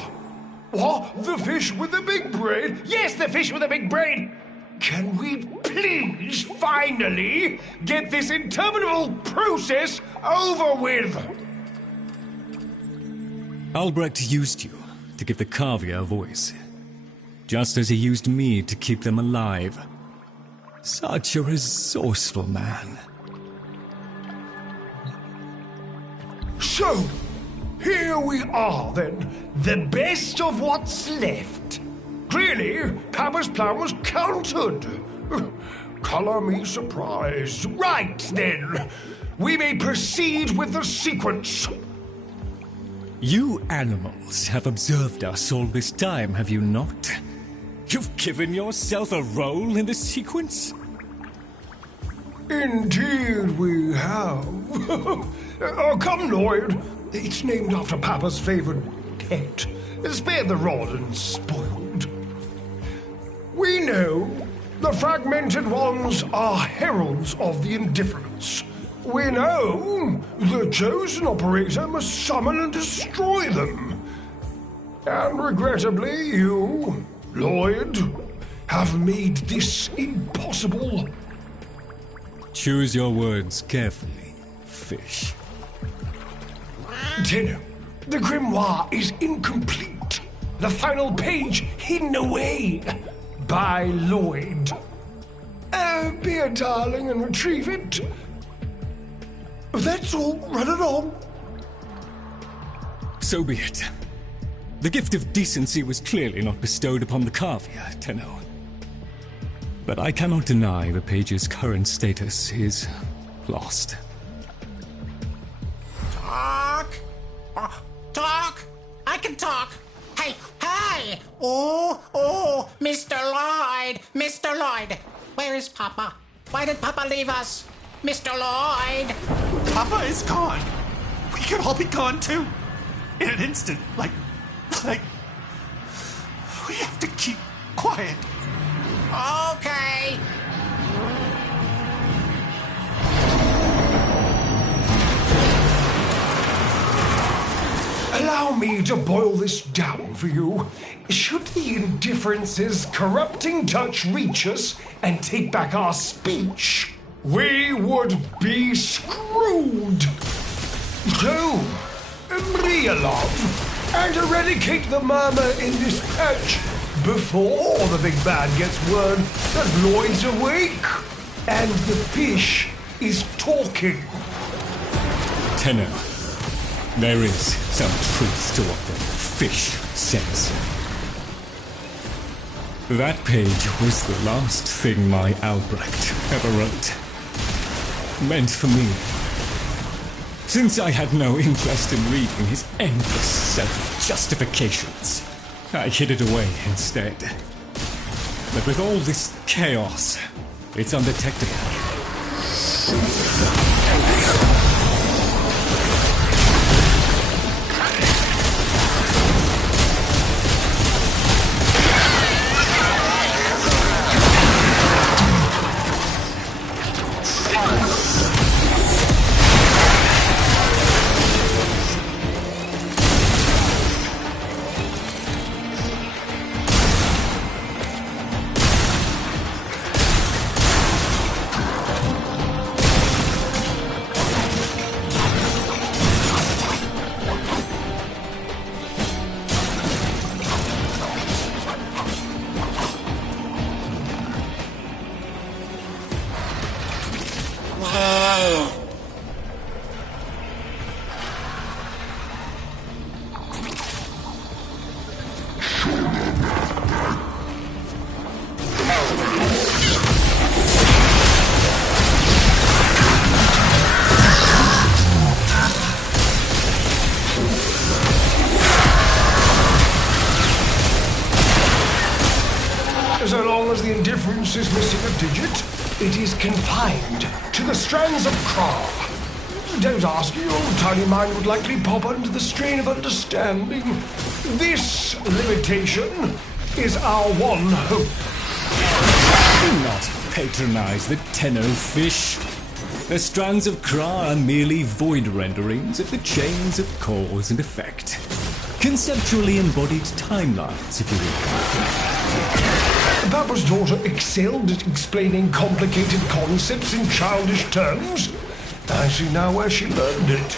What? The fish with the big brain? Yes, the fish with the big brain. Can we please finally get this interminable process over with? Albrecht used you to give the Kavia a voice, just as he used me to keep them alive. Such a resourceful man. So, here we are then, the best of what's left. Clearly, Papa's plan was countered. Color me surprised. Right then, we may proceed with the sequence. You animals have observed us all this time, have you not? You've given yourself a role in the sequence? Indeed we have. Come, Lloyd. It's named after Papa's favorite pet. Spare the rod and spoiled. We know the fragmented ones are heralds of the indifference. We know the chosen operator must summon and destroy them. And regrettably, you, Lloyd, have made this impossible. Choose your words carefully, fish. Tenno, the grimoire is incomplete. The final page hidden away by Lloyd. Be a darling and retrieve it. That's all. Run along. So be it. The gift of decency was clearly not bestowed upon the Kavia, Tenno. But I cannot deny the page's current status is lost. Talk? Talk? I can talk. Hey, hey! Oh, Mr. Lloyd! Mr. Lloyd! Where is Papa? Why did Papa leave us? Mr. Lloyd! Papa is gone. We could all be gone too. In an instant. Like... We have to keep quiet. Okay. Allow me to boil this down for you. Should the indifference's corrupting touch reach us and take back our speech, we would be screwed. So, Maria, love, and eradicate the murmur in this patch before the big bad gets word that Lloyd's awake and the fish is talking. Tenno, there is some truth to what the fish says. That page was the last thing my Albrecht ever wrote. Meant for me. Since I had no interest in reading his endless self-justifications, I hid it away instead. But with all this chaos, it's undetectable. So long as the indifference is missing a digit, it is confined to the strands of Kra. Don't ask, your tiny mind would likely pop under the strain of understanding. This limitation is our one hope. Do not patronize the Tenno fish. The strands of Kra are merely void renderings of the chains of cause and effect. Conceptually embodied timelines, if you will. Papa's daughter excelled at explaining complicated concepts in childish terms. I see now where she learned it.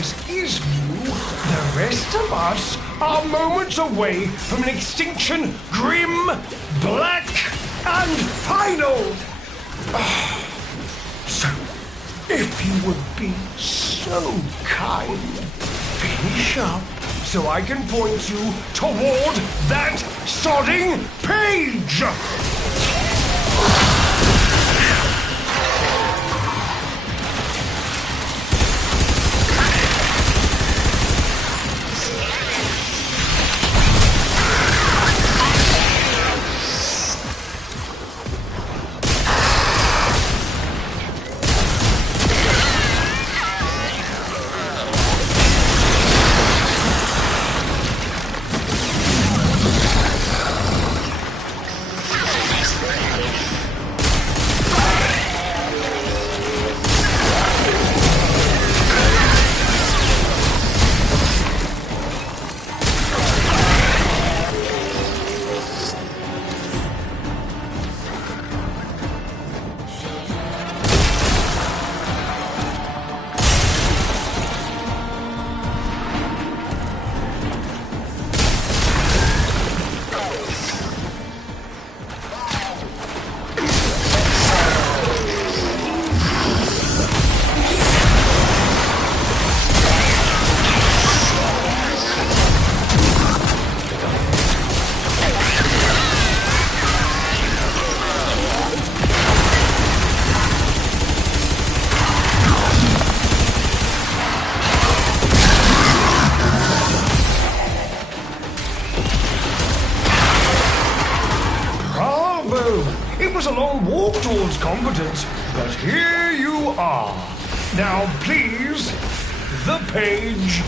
means is you, the rest of us, are moments away from an extinction grim, black, and final. So, if you would be so kind, finish up so I can point you toward that sodding page! It was a long walk towards competence, but here you are. Now, please, the page.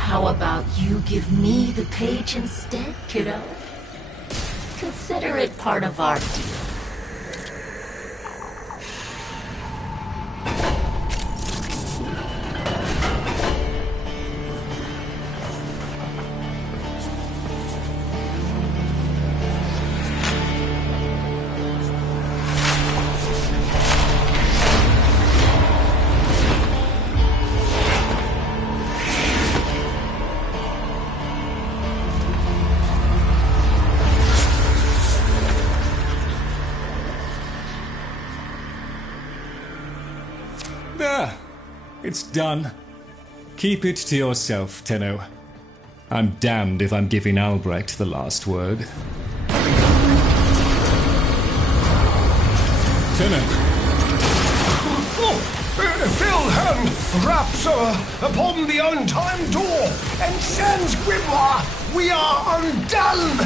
How about you give me the page instead, kiddo? Consider it part of our deal. There. It's done. Keep it to yourself, Tenno. I'm damned if I'm giving Albrecht the last word. Tenno. Filled hand raps upon the untimed door, and sans grimoire, we are undone!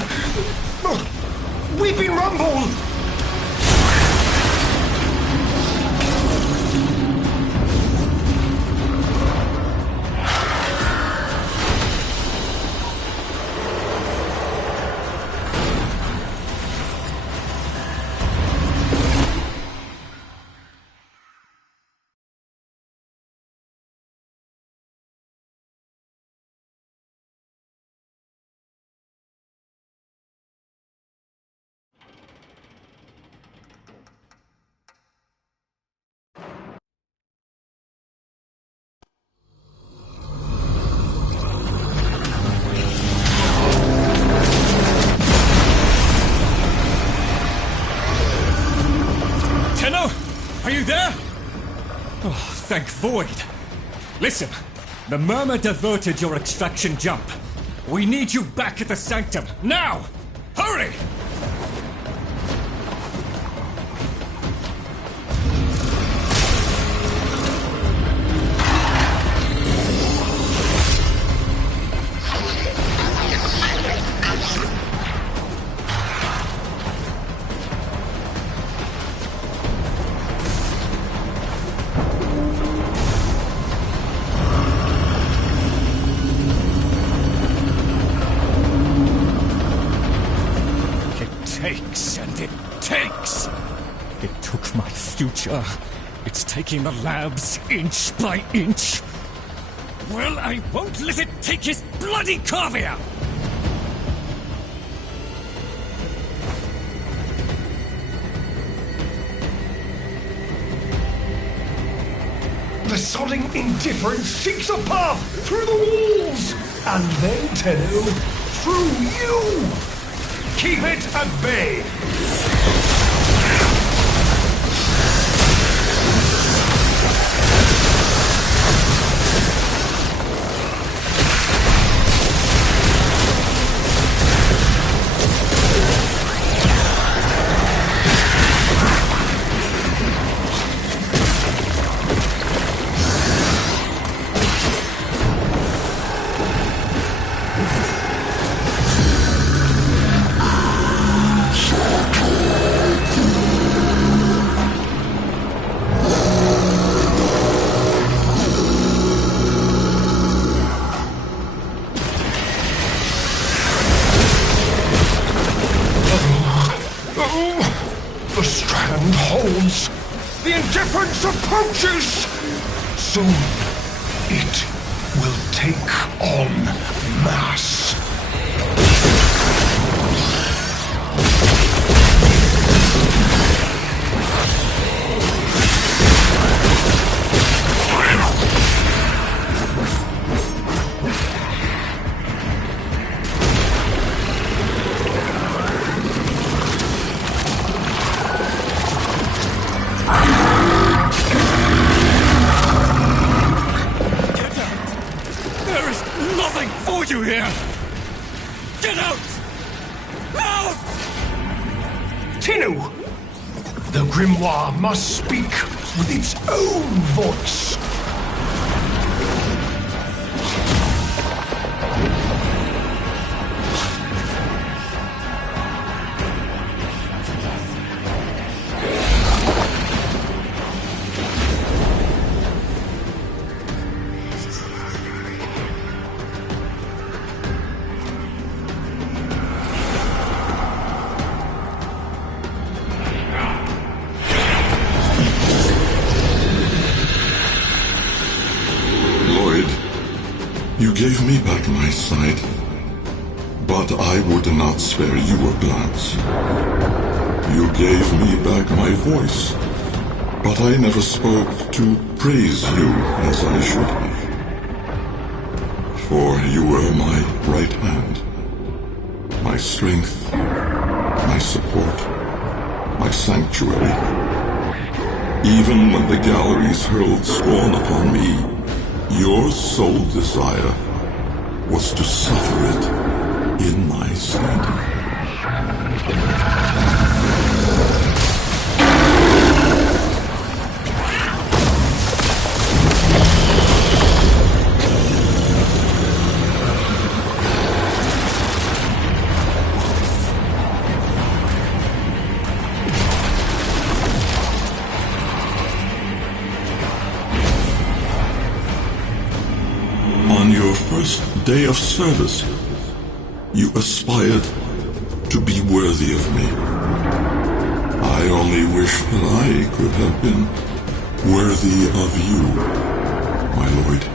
We've been rumbled! Are you there? Oh, thank Void. Listen, the Murmur diverted your extraction jump. We need you back at the Sanctum, now! Hurry! takes. It took my future. It's taking the labs inch by inch. Well, I won't let it take his bloody Corvia! The sodding indifference seeks a path through the walls, and then, Tenno, through you! Keep it at bay! The strand holds. The indifference approaches. Soon, it will take on mass. You here! Get out! Out! Tenno! The grimoire must speak with its own voice. You gave me back my sight, but I would not spare you a glance. You gave me back my voice, but I never spoke to praise you as I should have. For you were my right hand, my strength, my support, my sanctuary. Even when the galleries hurled scorn upon me, your sole desire was to suffer it in my stead. On your first day of service, you aspired to be worthy of me. I only wish that I could have been worthy of you, my lord.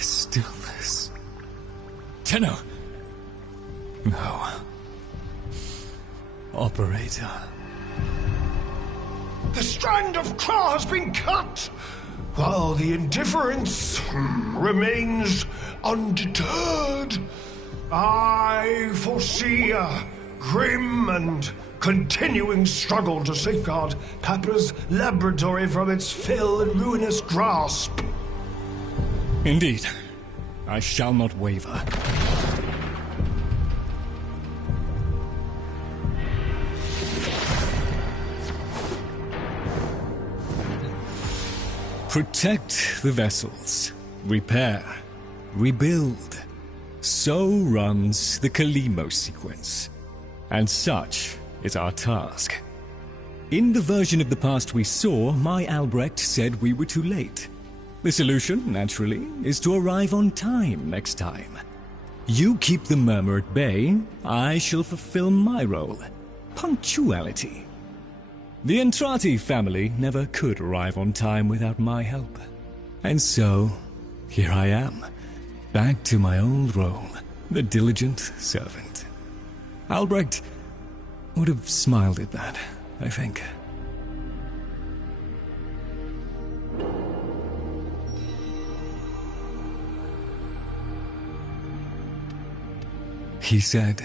stillness. Tenno! No. Operator. The strand of claw has been cut, while the indifference remains undeterred. I foresee a grim and continuing struggle to safeguard Papa's laboratory from its fell and ruinous grasp. Indeed. I shall not waver. Protect the vessels. Repair. Rebuild. So runs the Kalimo sequence. And such is our task. In the version of the past we saw, my Albrecht said we were too late. The solution, naturally, is to arrive on time next time. You keep the murmur at bay, I shall fulfill my role. Punctuality. The Entrati family never could arrive on time without my help. And so, here I am, back to my old role, the diligent servant. Albrecht would have smiled at that, I think. He said,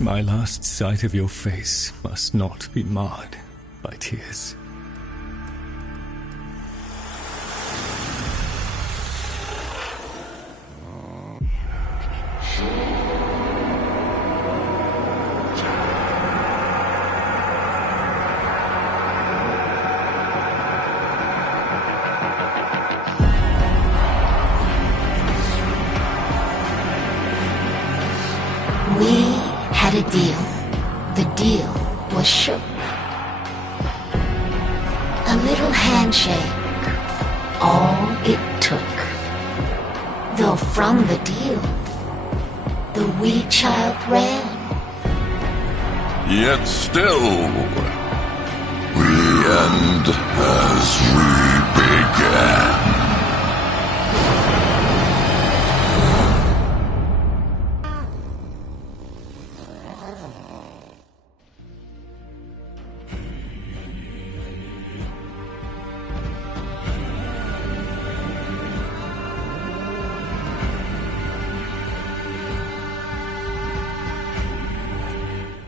my last sight of your face must not be marred by tears. A deal. The deal was shook. A little handshake, all it took. Though from the deal, the wee child ran. Yet still, we end as we began.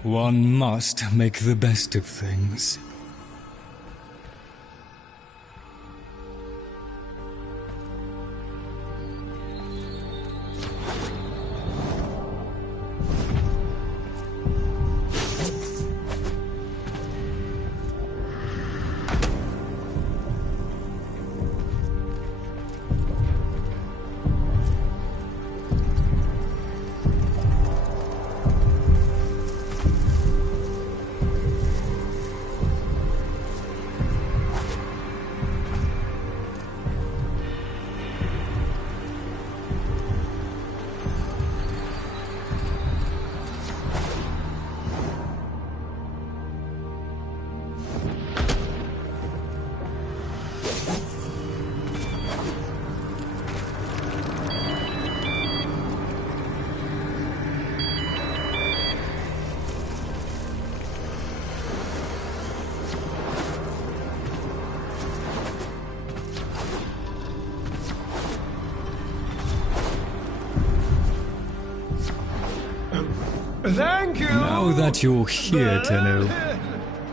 One must make the best of things. Thank you! Now that you're here, Tenno,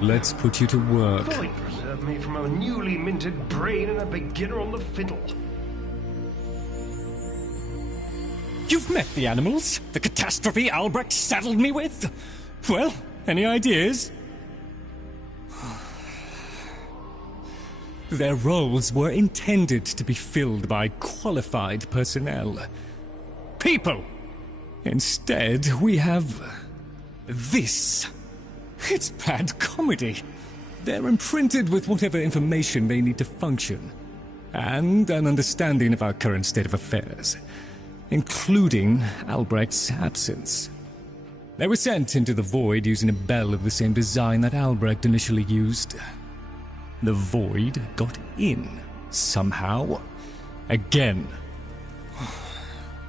let's put you to work. God preserve me from a newly minted brain and a beginner on the fiddle. You've met the animals? The catastrophe Albrecht saddled me with? Well, any ideas? Their roles were intended to be filled by qualified personnel. People! Instead, we have this. It's bad comedy. They're imprinted with whatever information they need to function, and an understanding of our current state of affairs, including Albrecht's absence. They were sent into the Void using a bell of the same design that Albrecht initially used. The Void got in, somehow. Again.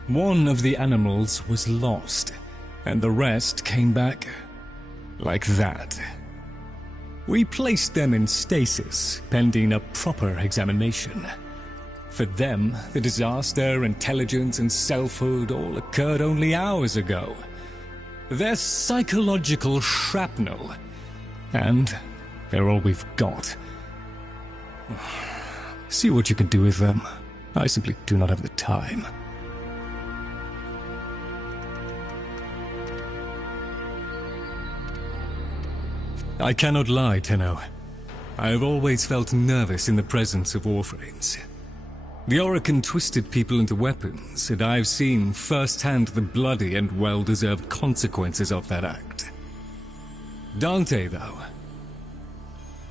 One of the animals was lost, and the rest came back like that. We placed them in stasis, pending a proper examination. For them, the disaster, intelligence, and selfhood all occurred only hours ago. They're psychological shrapnel, and they're all we've got. See what you can do with them. I simply do not have the time. I cannot lie, Tenno. I have always felt nervous in the presence of Warframes. The Orokin twisted people into weapons, and I've seen firsthand the bloody and well-deserved consequences of that act. Dante, though.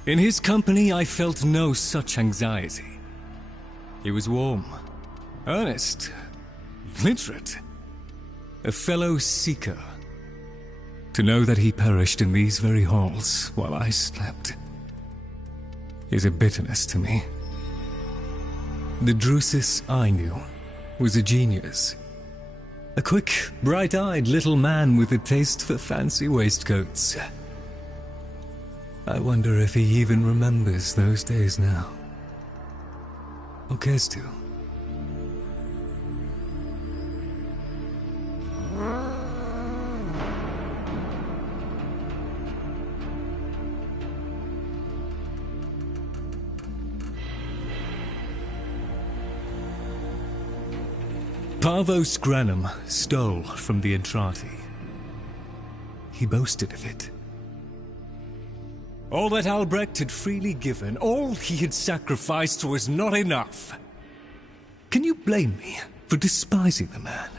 In his company, I felt no such anxiety. He was warm, earnest, literate, a fellow seeker. To know that he perished in these very halls while I slept is a bitterness to me. The Drusus I knew was a genius. A quick, bright-eyed little man with a taste for fancy waistcoats. I wonder if he even remembers those days now. Or cares to. Parvos Granum stole from the Entrati. He boasted of it. All that Albrecht had freely given, all he had sacrificed was not enough. Can you blame me for despising the man?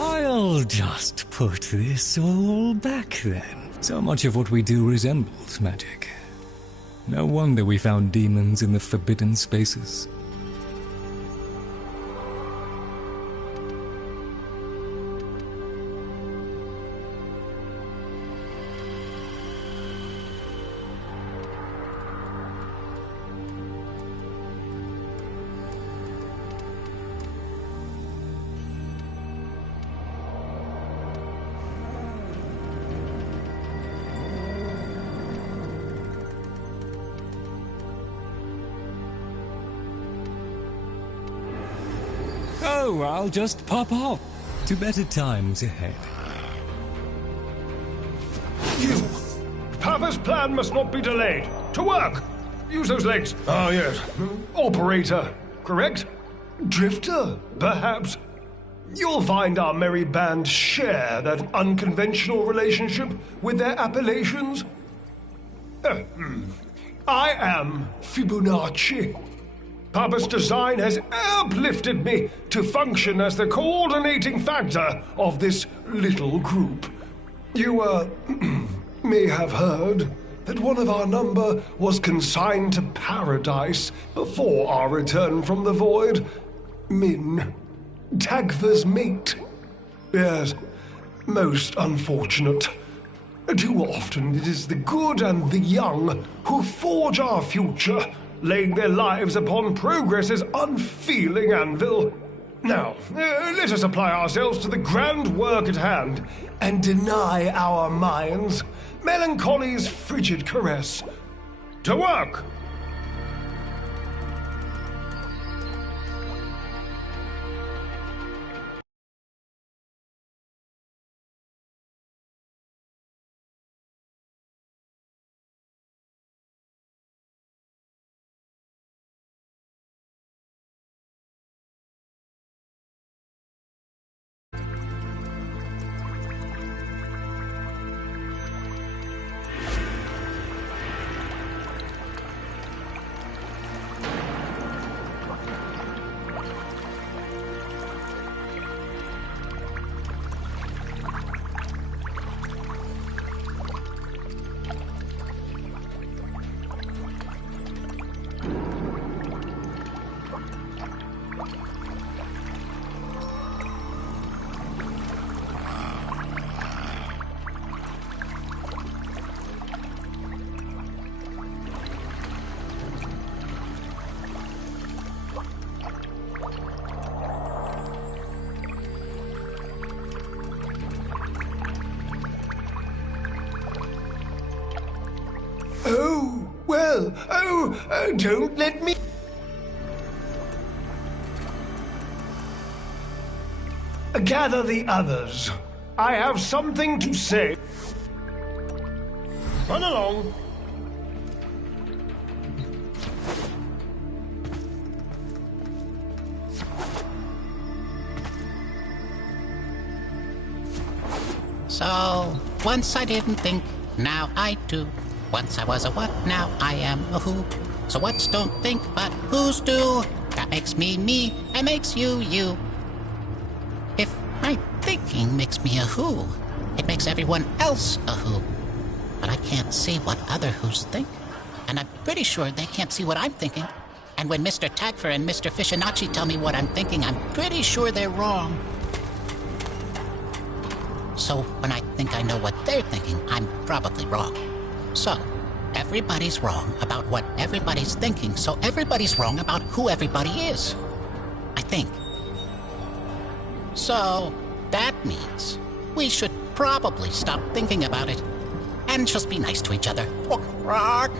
I'll just put this all back then. So much of what we do resembles magic. No wonder we found demons in the forbidden spaces. Oh, I'll just pop off to better times ahead. You! Papa's plan must not be delayed. To work! Use those legs. Ah, yes. Operator, correct? Drifter, perhaps? You'll find our merry band share that unconventional relationship with their appellations. I am Fibonacci. Papa's design has uplifted me to function as the coordinating factor of this little group. You, may have heard that one of our number was consigned to paradise before our return from the void. Min, Tagva's mate. Yes, most unfortunate. Too often it is the good and the young who forge our future, laying their lives upon progress's unfeeling anvil. Now, let us apply ourselves to the grand work at hand, and deny our minds melancholy's frigid caress. To work! Don't let me... Gather the others. I have something to say. Run along. So, once I didn't think, now I do. Once I was a what, now I am a who. So what's don't think, but who's do? That makes me me, and makes you you. If my thinking makes me a who, it makes everyone else a who. But I can't see what other who's think. And I'm pretty sure they can't see what I'm thinking. And when Mr. Tagfer and Mr. Fishinacci tell me what I'm thinking, I'm pretty sure they're wrong. So when I think I know what they're thinking, I'm probably wrong. So, everybody's wrong about what everybody's thinking, so everybody's wrong about who everybody is. I think. So, that means we should probably stop thinking about it and just be nice to each other. Rock.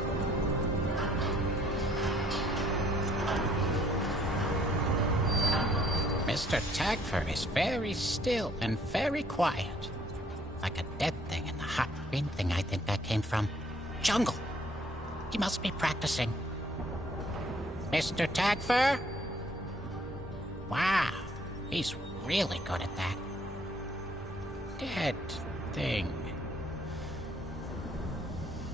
Mr. Tagfer is very still and very quiet. Like a dead thing in the hot green thing I think that came from. Jungle. He must be practicing. Mr. Tagfer? Wow, he's really good at that. Dead thing.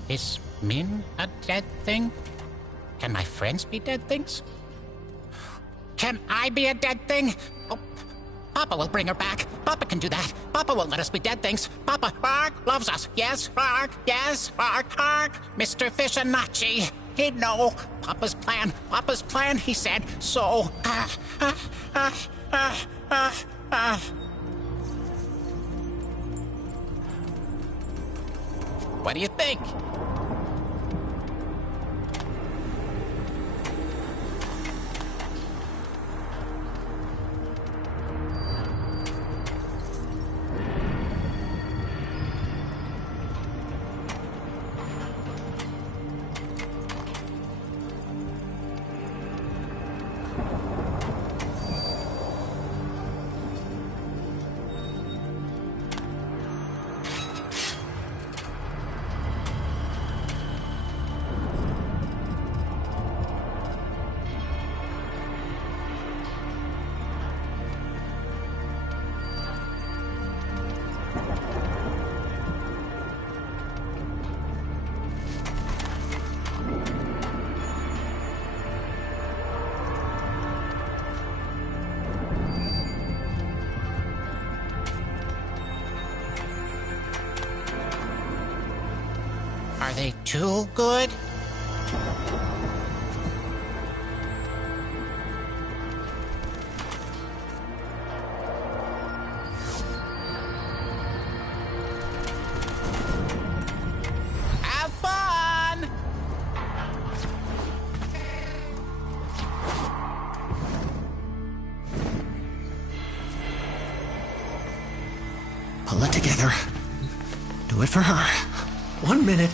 Is Min a dead thing? Can my friends be dead things? Can I be a dead thing? Oh, Papa will bring her back. Papa can do that. Papa will let us be dead things. Papa, loves us. Yes, yes, Mr. Fishinacci. He'd know. Papa's plan, he said. So, what do you think? Are they too good? Have fun! Pull it together. Do it for her. 1 minute.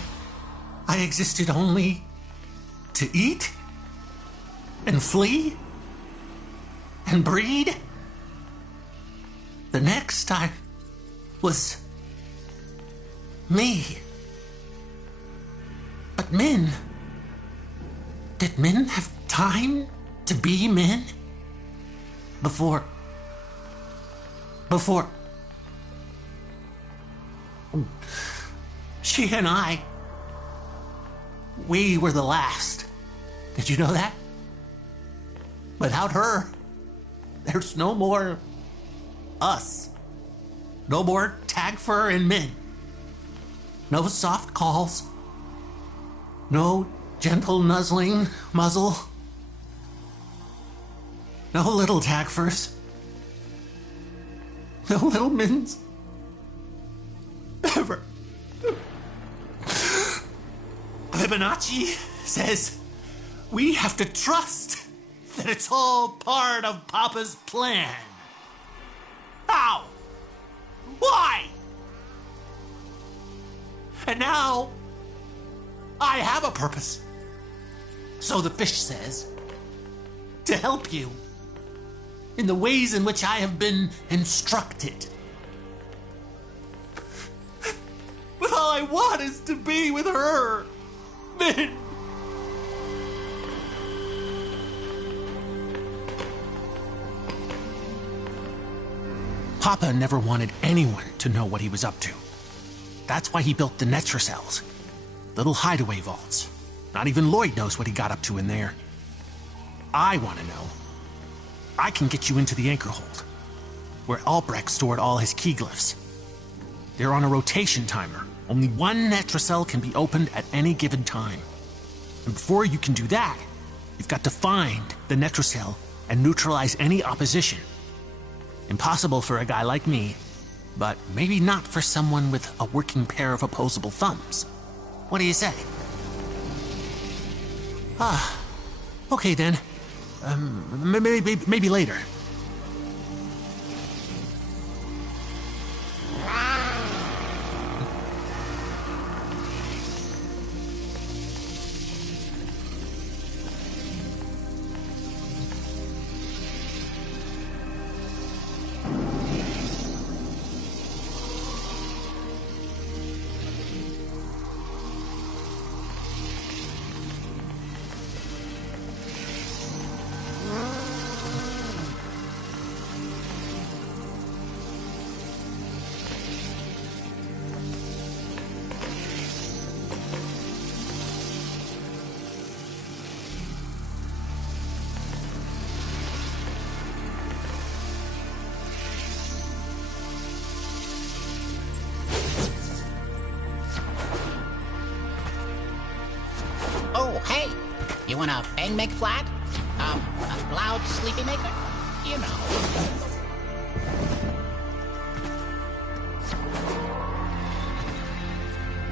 I existed only to eat and flee and breed. The next I was me. But Min, did Min have time to be Min? Before she and I, we were the last. Did you know that? Without her, there's no more us. No more Tagfer and Min. No soft calls. No gentle nuzzling muzzle. No little Tagfers. No little Mins. Ever. Fibonacci says we have to trust that it's all part of Papa's plan. How? Why? And now I have a purpose. so the fish says, to help you in the ways in which I have been instructed. But all I want is to be with her, Min. Papa never wanted anyone to know what he was up to. That's why he built the Netracells, little hideaway vaults. Not even Lloyd knows what he got up to in there. I want to know. I can get you into the anchor hold, where Albrecht stored all his key glyphs. They're on a rotation timer. Only one Netracell can be opened at any given time. And before you can do that, you've got to find the Netracell and neutralize any opposition. Impossible for a guy like me, but maybe not for someone with a working pair of opposable thumbs. What do you say? Okay then. Maybe later. Hey, you want a bang make flat? A loud sleepy maker? You know.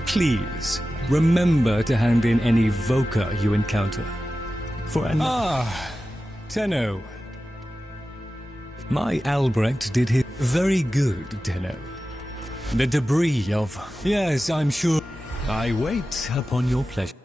Please, remember to hand in any Voca you encounter. For an... Tenno. My Albrecht did his... Very good, Tenno. The debris of... Yes, I'm sure... I wait upon your pleasure.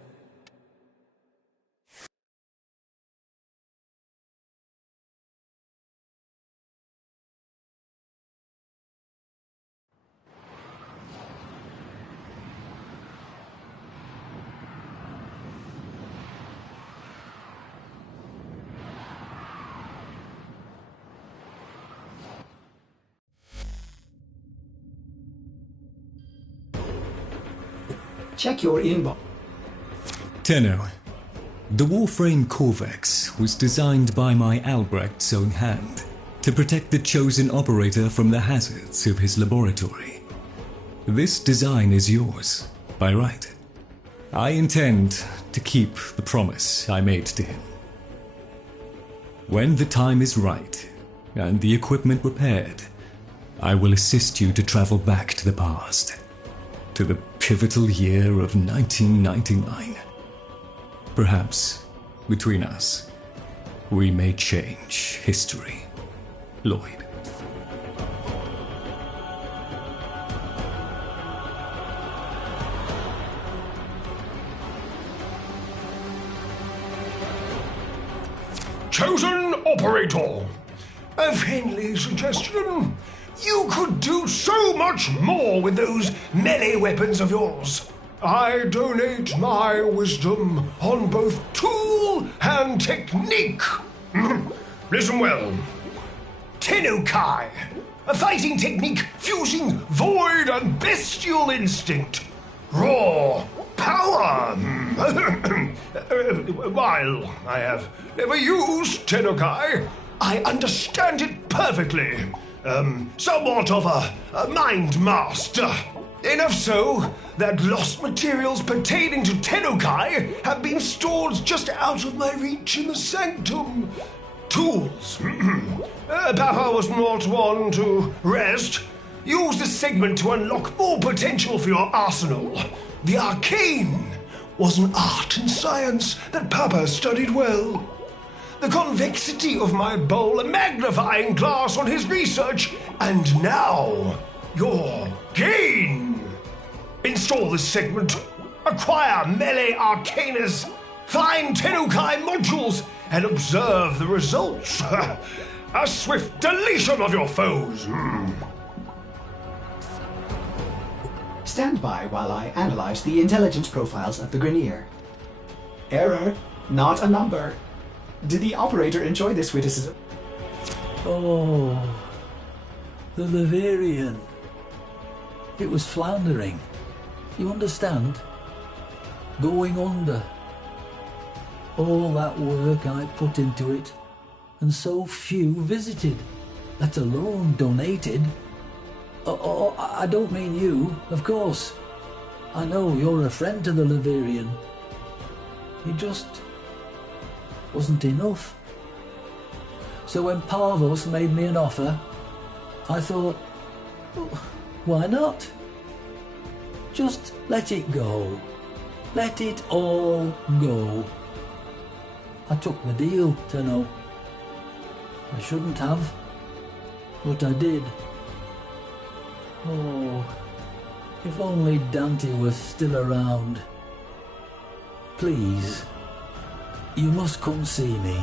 Check your inbox. Tenno, the Warframe Corvex was designed by my Albrecht's own hand to protect the chosen operator from the hazards of his laboratory. This design is yours, by right. I intend to keep the promise I made to him. When the time is right, and the equipment repaired, I will assist you to travel back to the past, to the pivotal year of 1999. Perhaps, between us, we may change history. Lloyd. Chosen operator. A friendly suggestion. You could do so much more with those melee weapons of yours. I donate my wisdom on both tool and technique. Listen well. Tenno-Kai, a fighting technique fusing void and bestial instinct. Raw power. While I have never used Tenno-Kai, I understand it perfectly. Somewhat of a mind master. Enough so that lost materials pertaining to Tenno-Kai have been stored just out of my reach in the sanctum. Tools. Papa was not one to rest. Use this segment to unlock more potential for your arsenal. The arcane was an art and science that Papa studied well. The convexity of my bowl a magnifying glass on his research, and now your gain. Install this segment, acquire melee arcanus, Find Tenukai modules and observe the results. A swift deletion of your foes. Stand by while I analyze the intelligence profiles of the Grineer. Error, not a number. Did the operator enjoy this witticism? Oh, the Leverian. It was floundering. You understand? Going under. All that work I put into it, and so few visited, let alone donated. Oh, I don't mean you, of course. I know you're a friend to the Leverian. It just wasn't enough. So when Parvos made me an offer, I thought, why not? Just let it go. Let it all go. I took the deal, Tenno. I shouldn't have, but I did. Oh, if only Dante was still around. Please, you must come see me.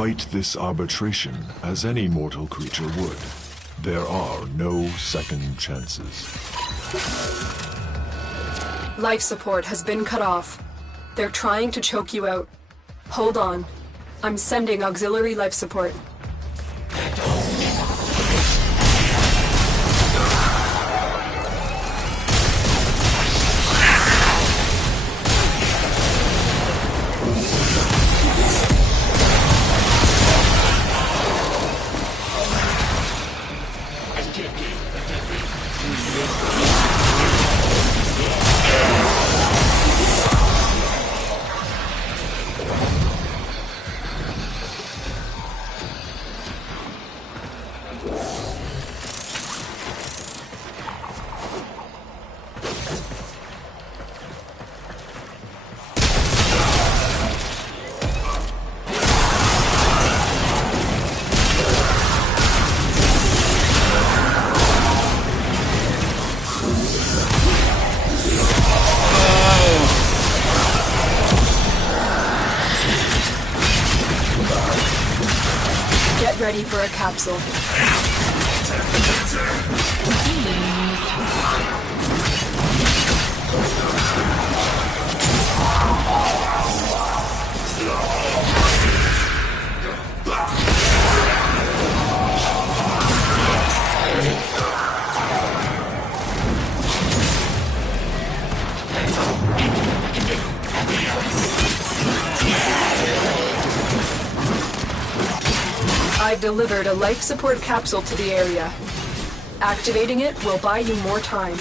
fight this arbitration as any mortal creature would. There are no second chances. Life support has been cut off. They're trying to choke you out. Hold on. I'm sending auxiliary life support. Ready for a capsule. I've delivered a life support capsule to the area. Activating it will buy you more time.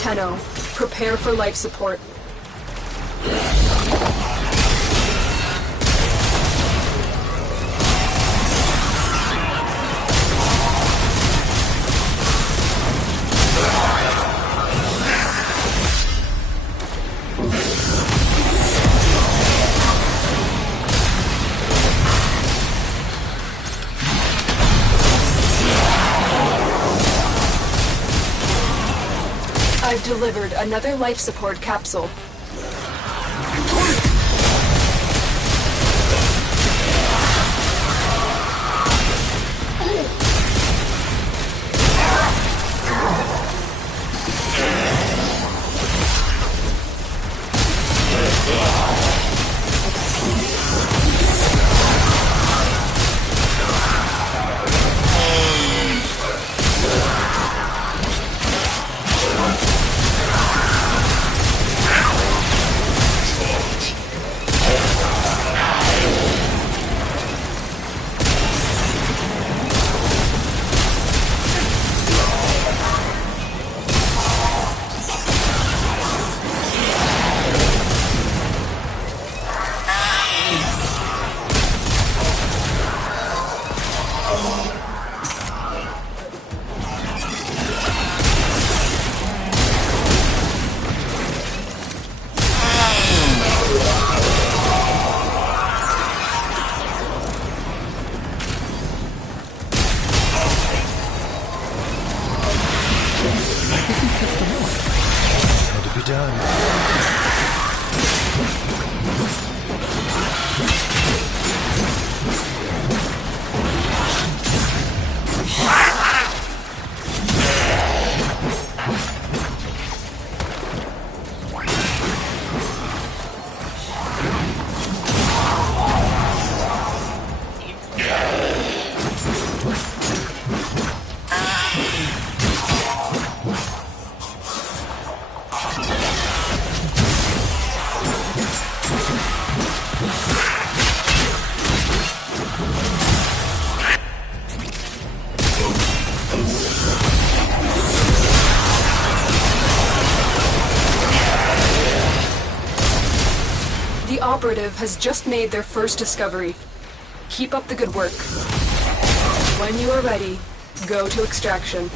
Tenno, prepare for life support. I've delivered another life support capsule. operative has just made their first discovery. Keep up the good work. When you are ready, go to extraction.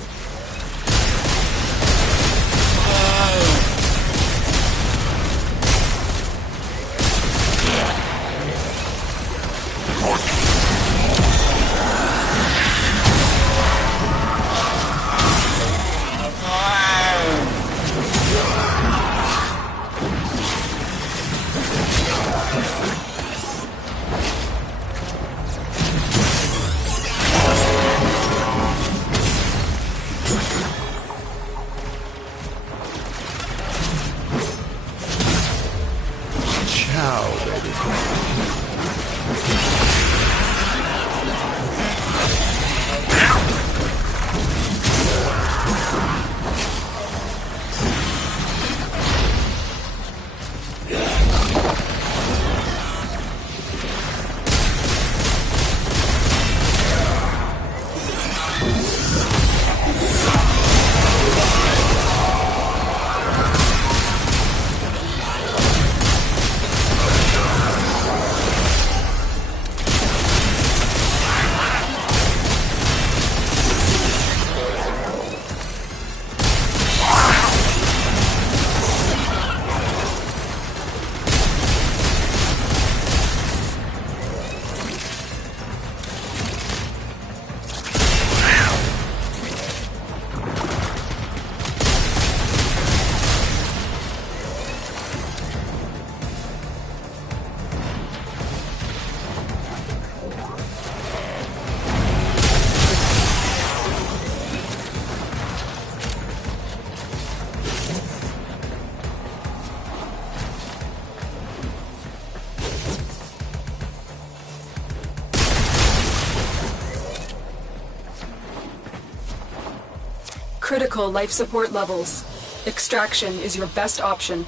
Critical life support levels. Extraction is your best option.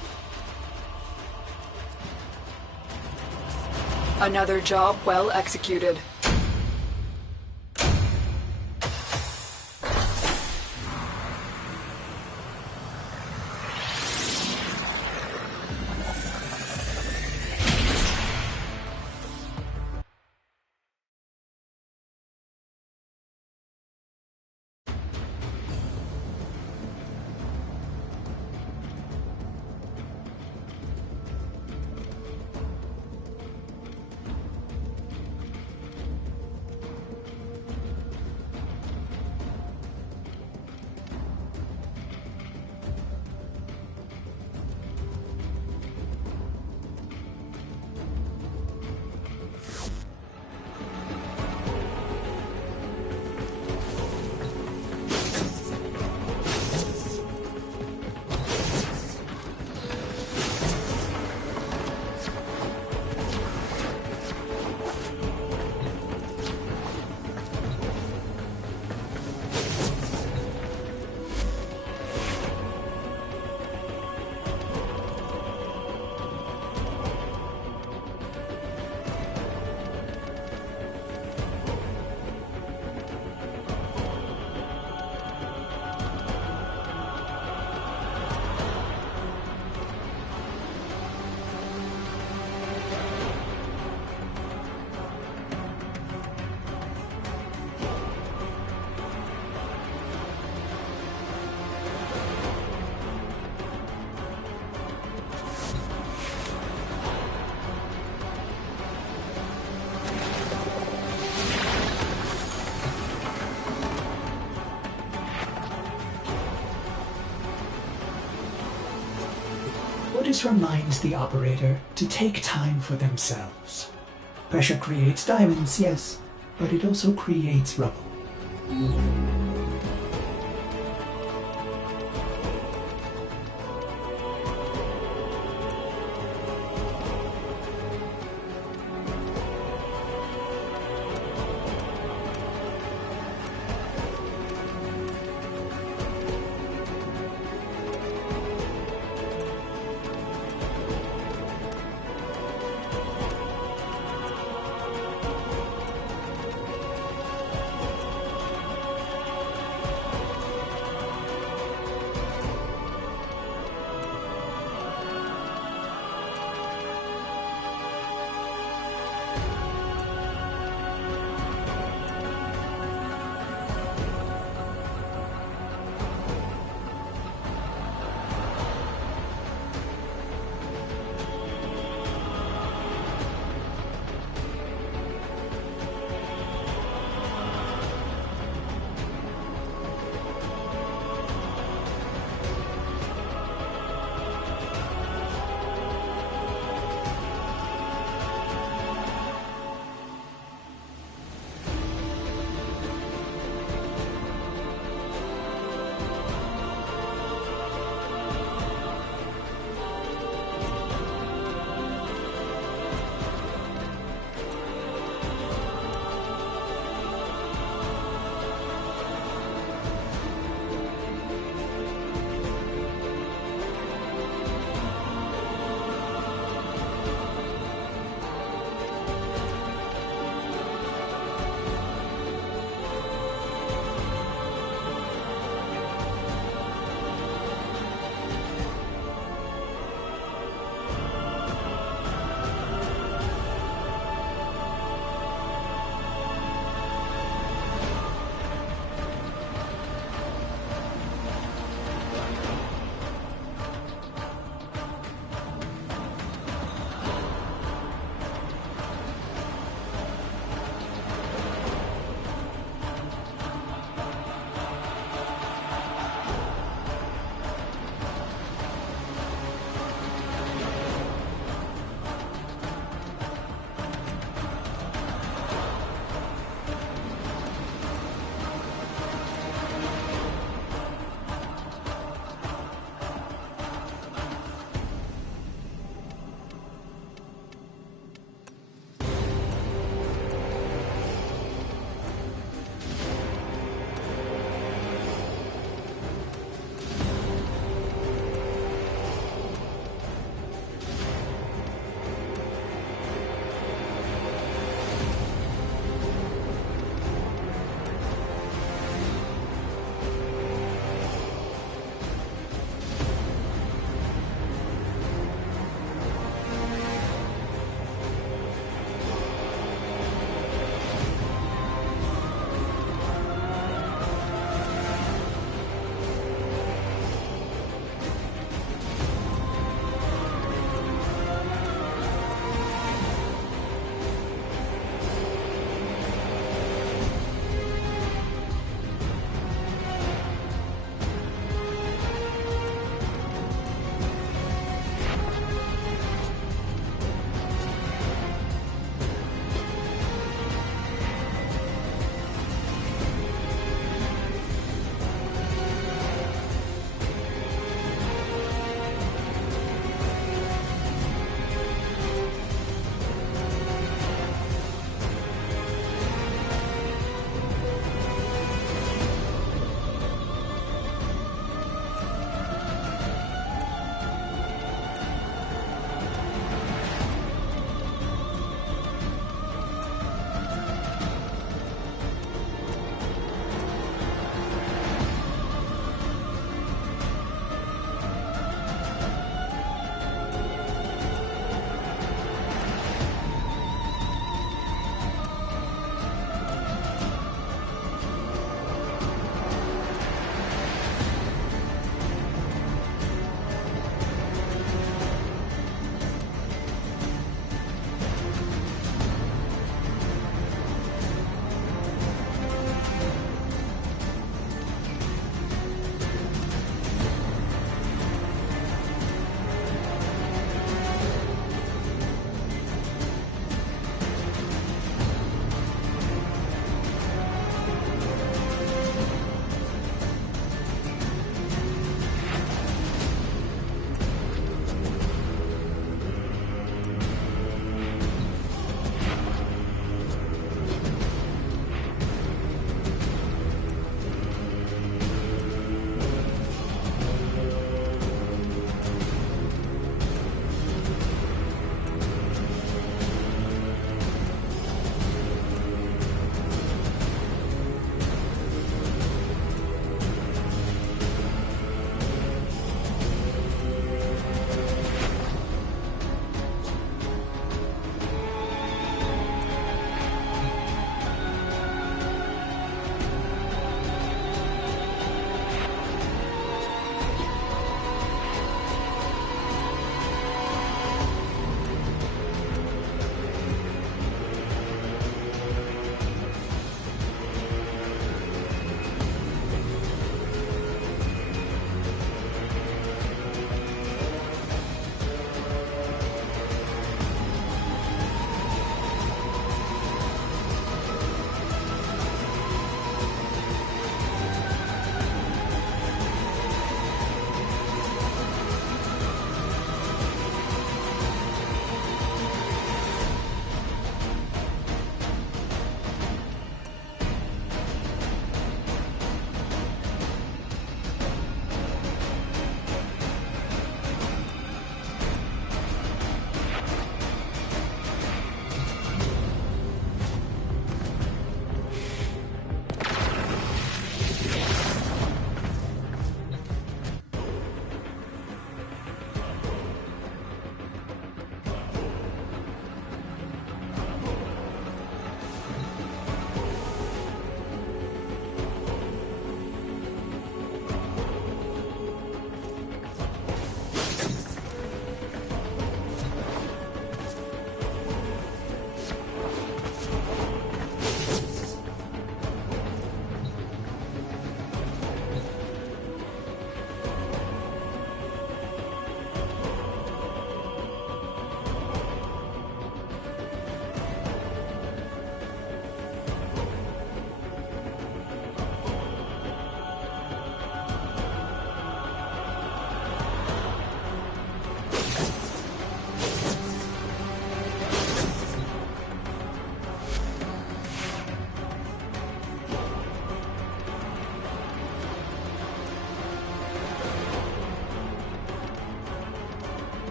Another job well executed. This reminds the operator to take time for themselves. Pressure creates diamonds, yes, but it also creates rubble.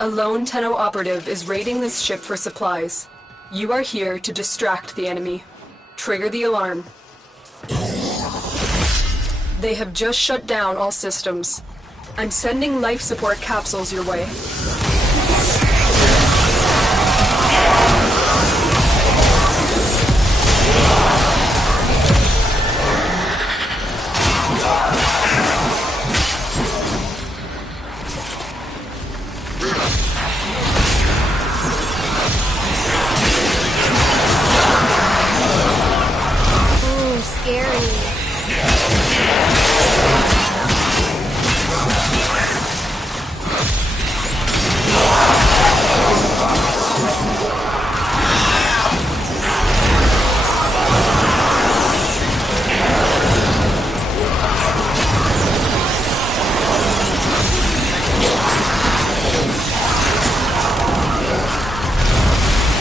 A lone Tenno operative is raiding this ship for supplies. You are here to distract the enemy. Trigger the alarm. They have just shut down all systems. I'm sending life support capsules your way. Ooh, scary.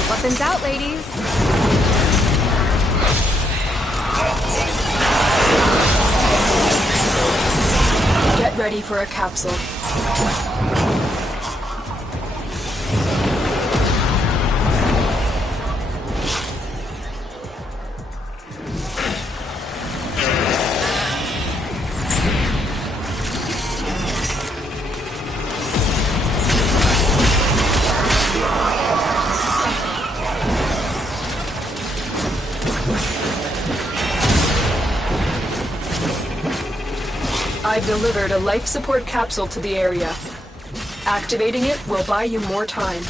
Weapons out, ladies. Get ready for a capsule. I've delivered a life support capsule to the area. Activating it will buy you more time.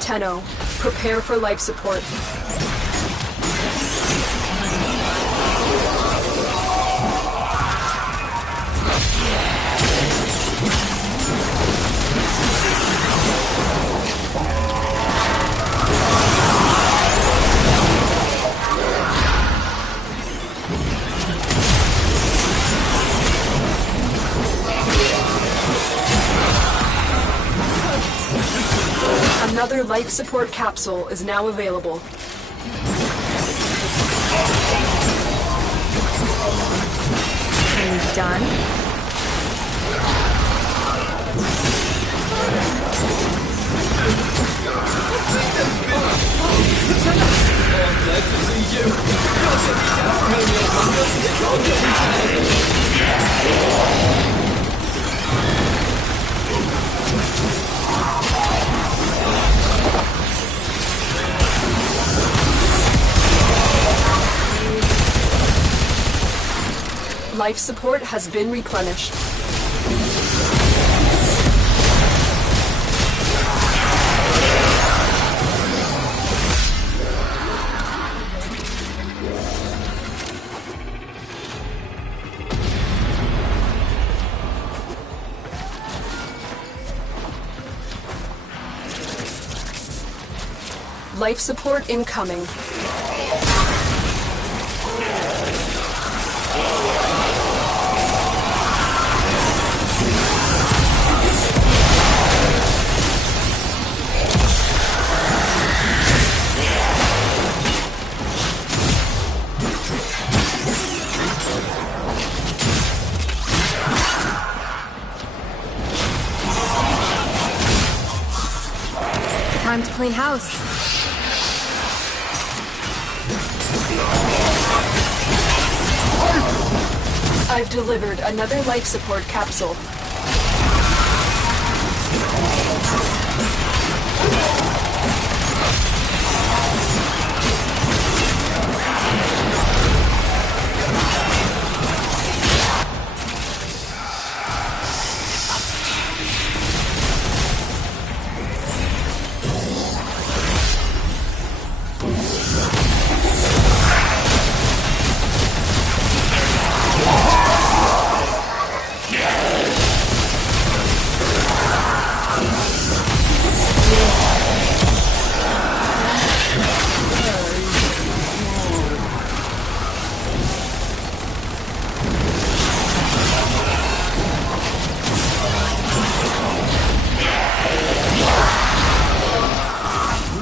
Tenno, prepare for life support. Another life support capsule is now available. Are you done? Life support has been replenished. Life support incoming. Time to clean house. I've delivered another life support capsule.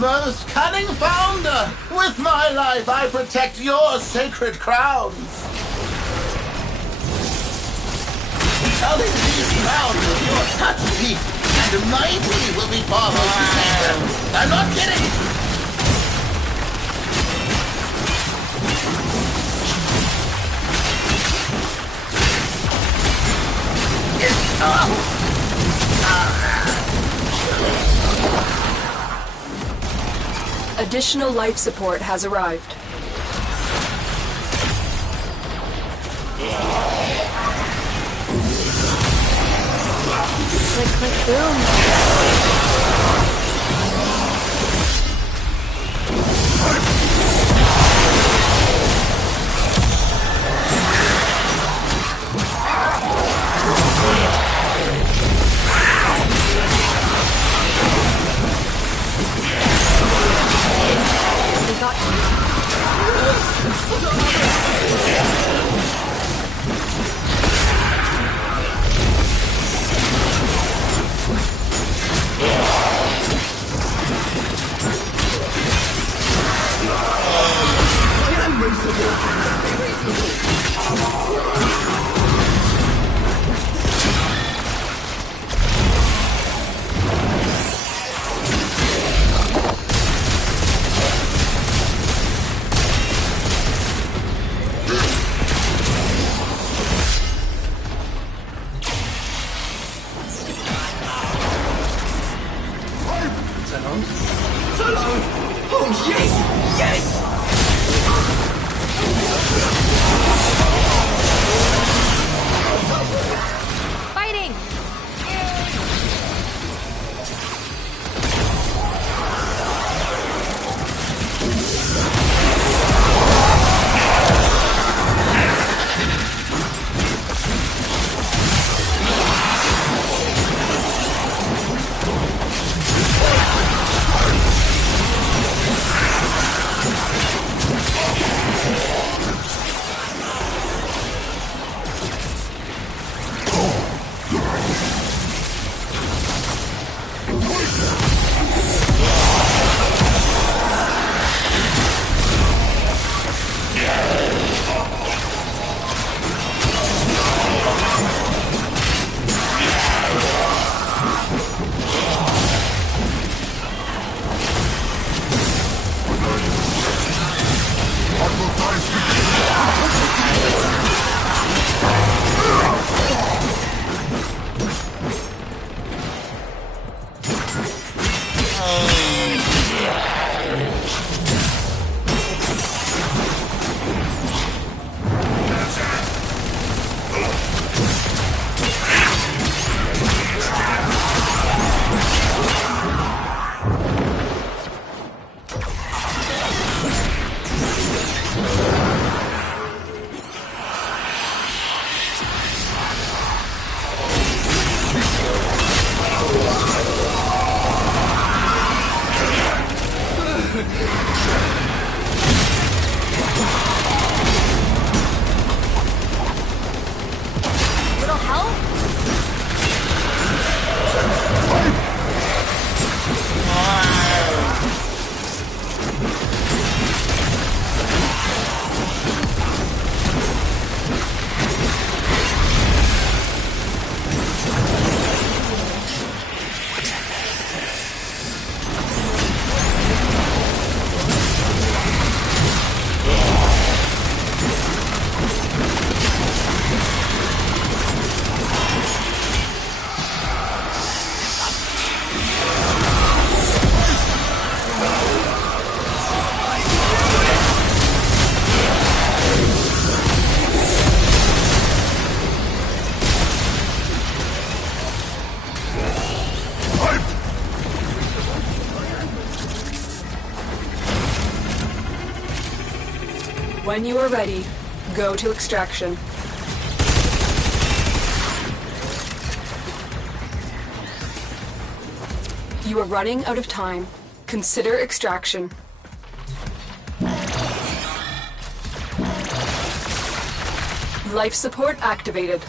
most cunning founder! With my life, I protect your sacred crowns! Sully these crowns with your touch, Pete, and mighty will be followed to save them! I'm not kidding! Additional life support has arrived. Click, click, boom. We got Oh, yes! Yes! fighting! Little help? When you are ready, go to extraction. You are running out of time. Consider extraction. Life support activated.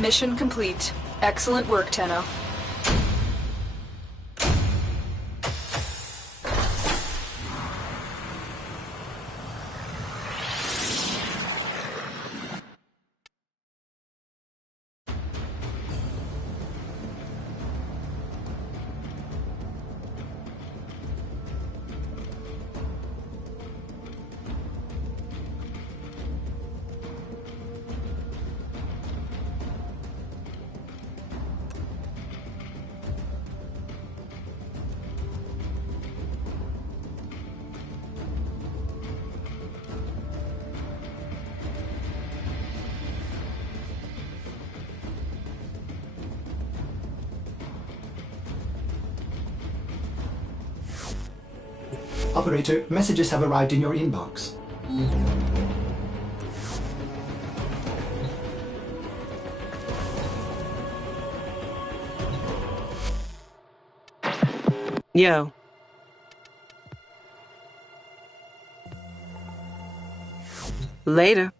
Mission complete. Excellent work, Tenno. Operator, messages have arrived in your inbox. Yo. Later.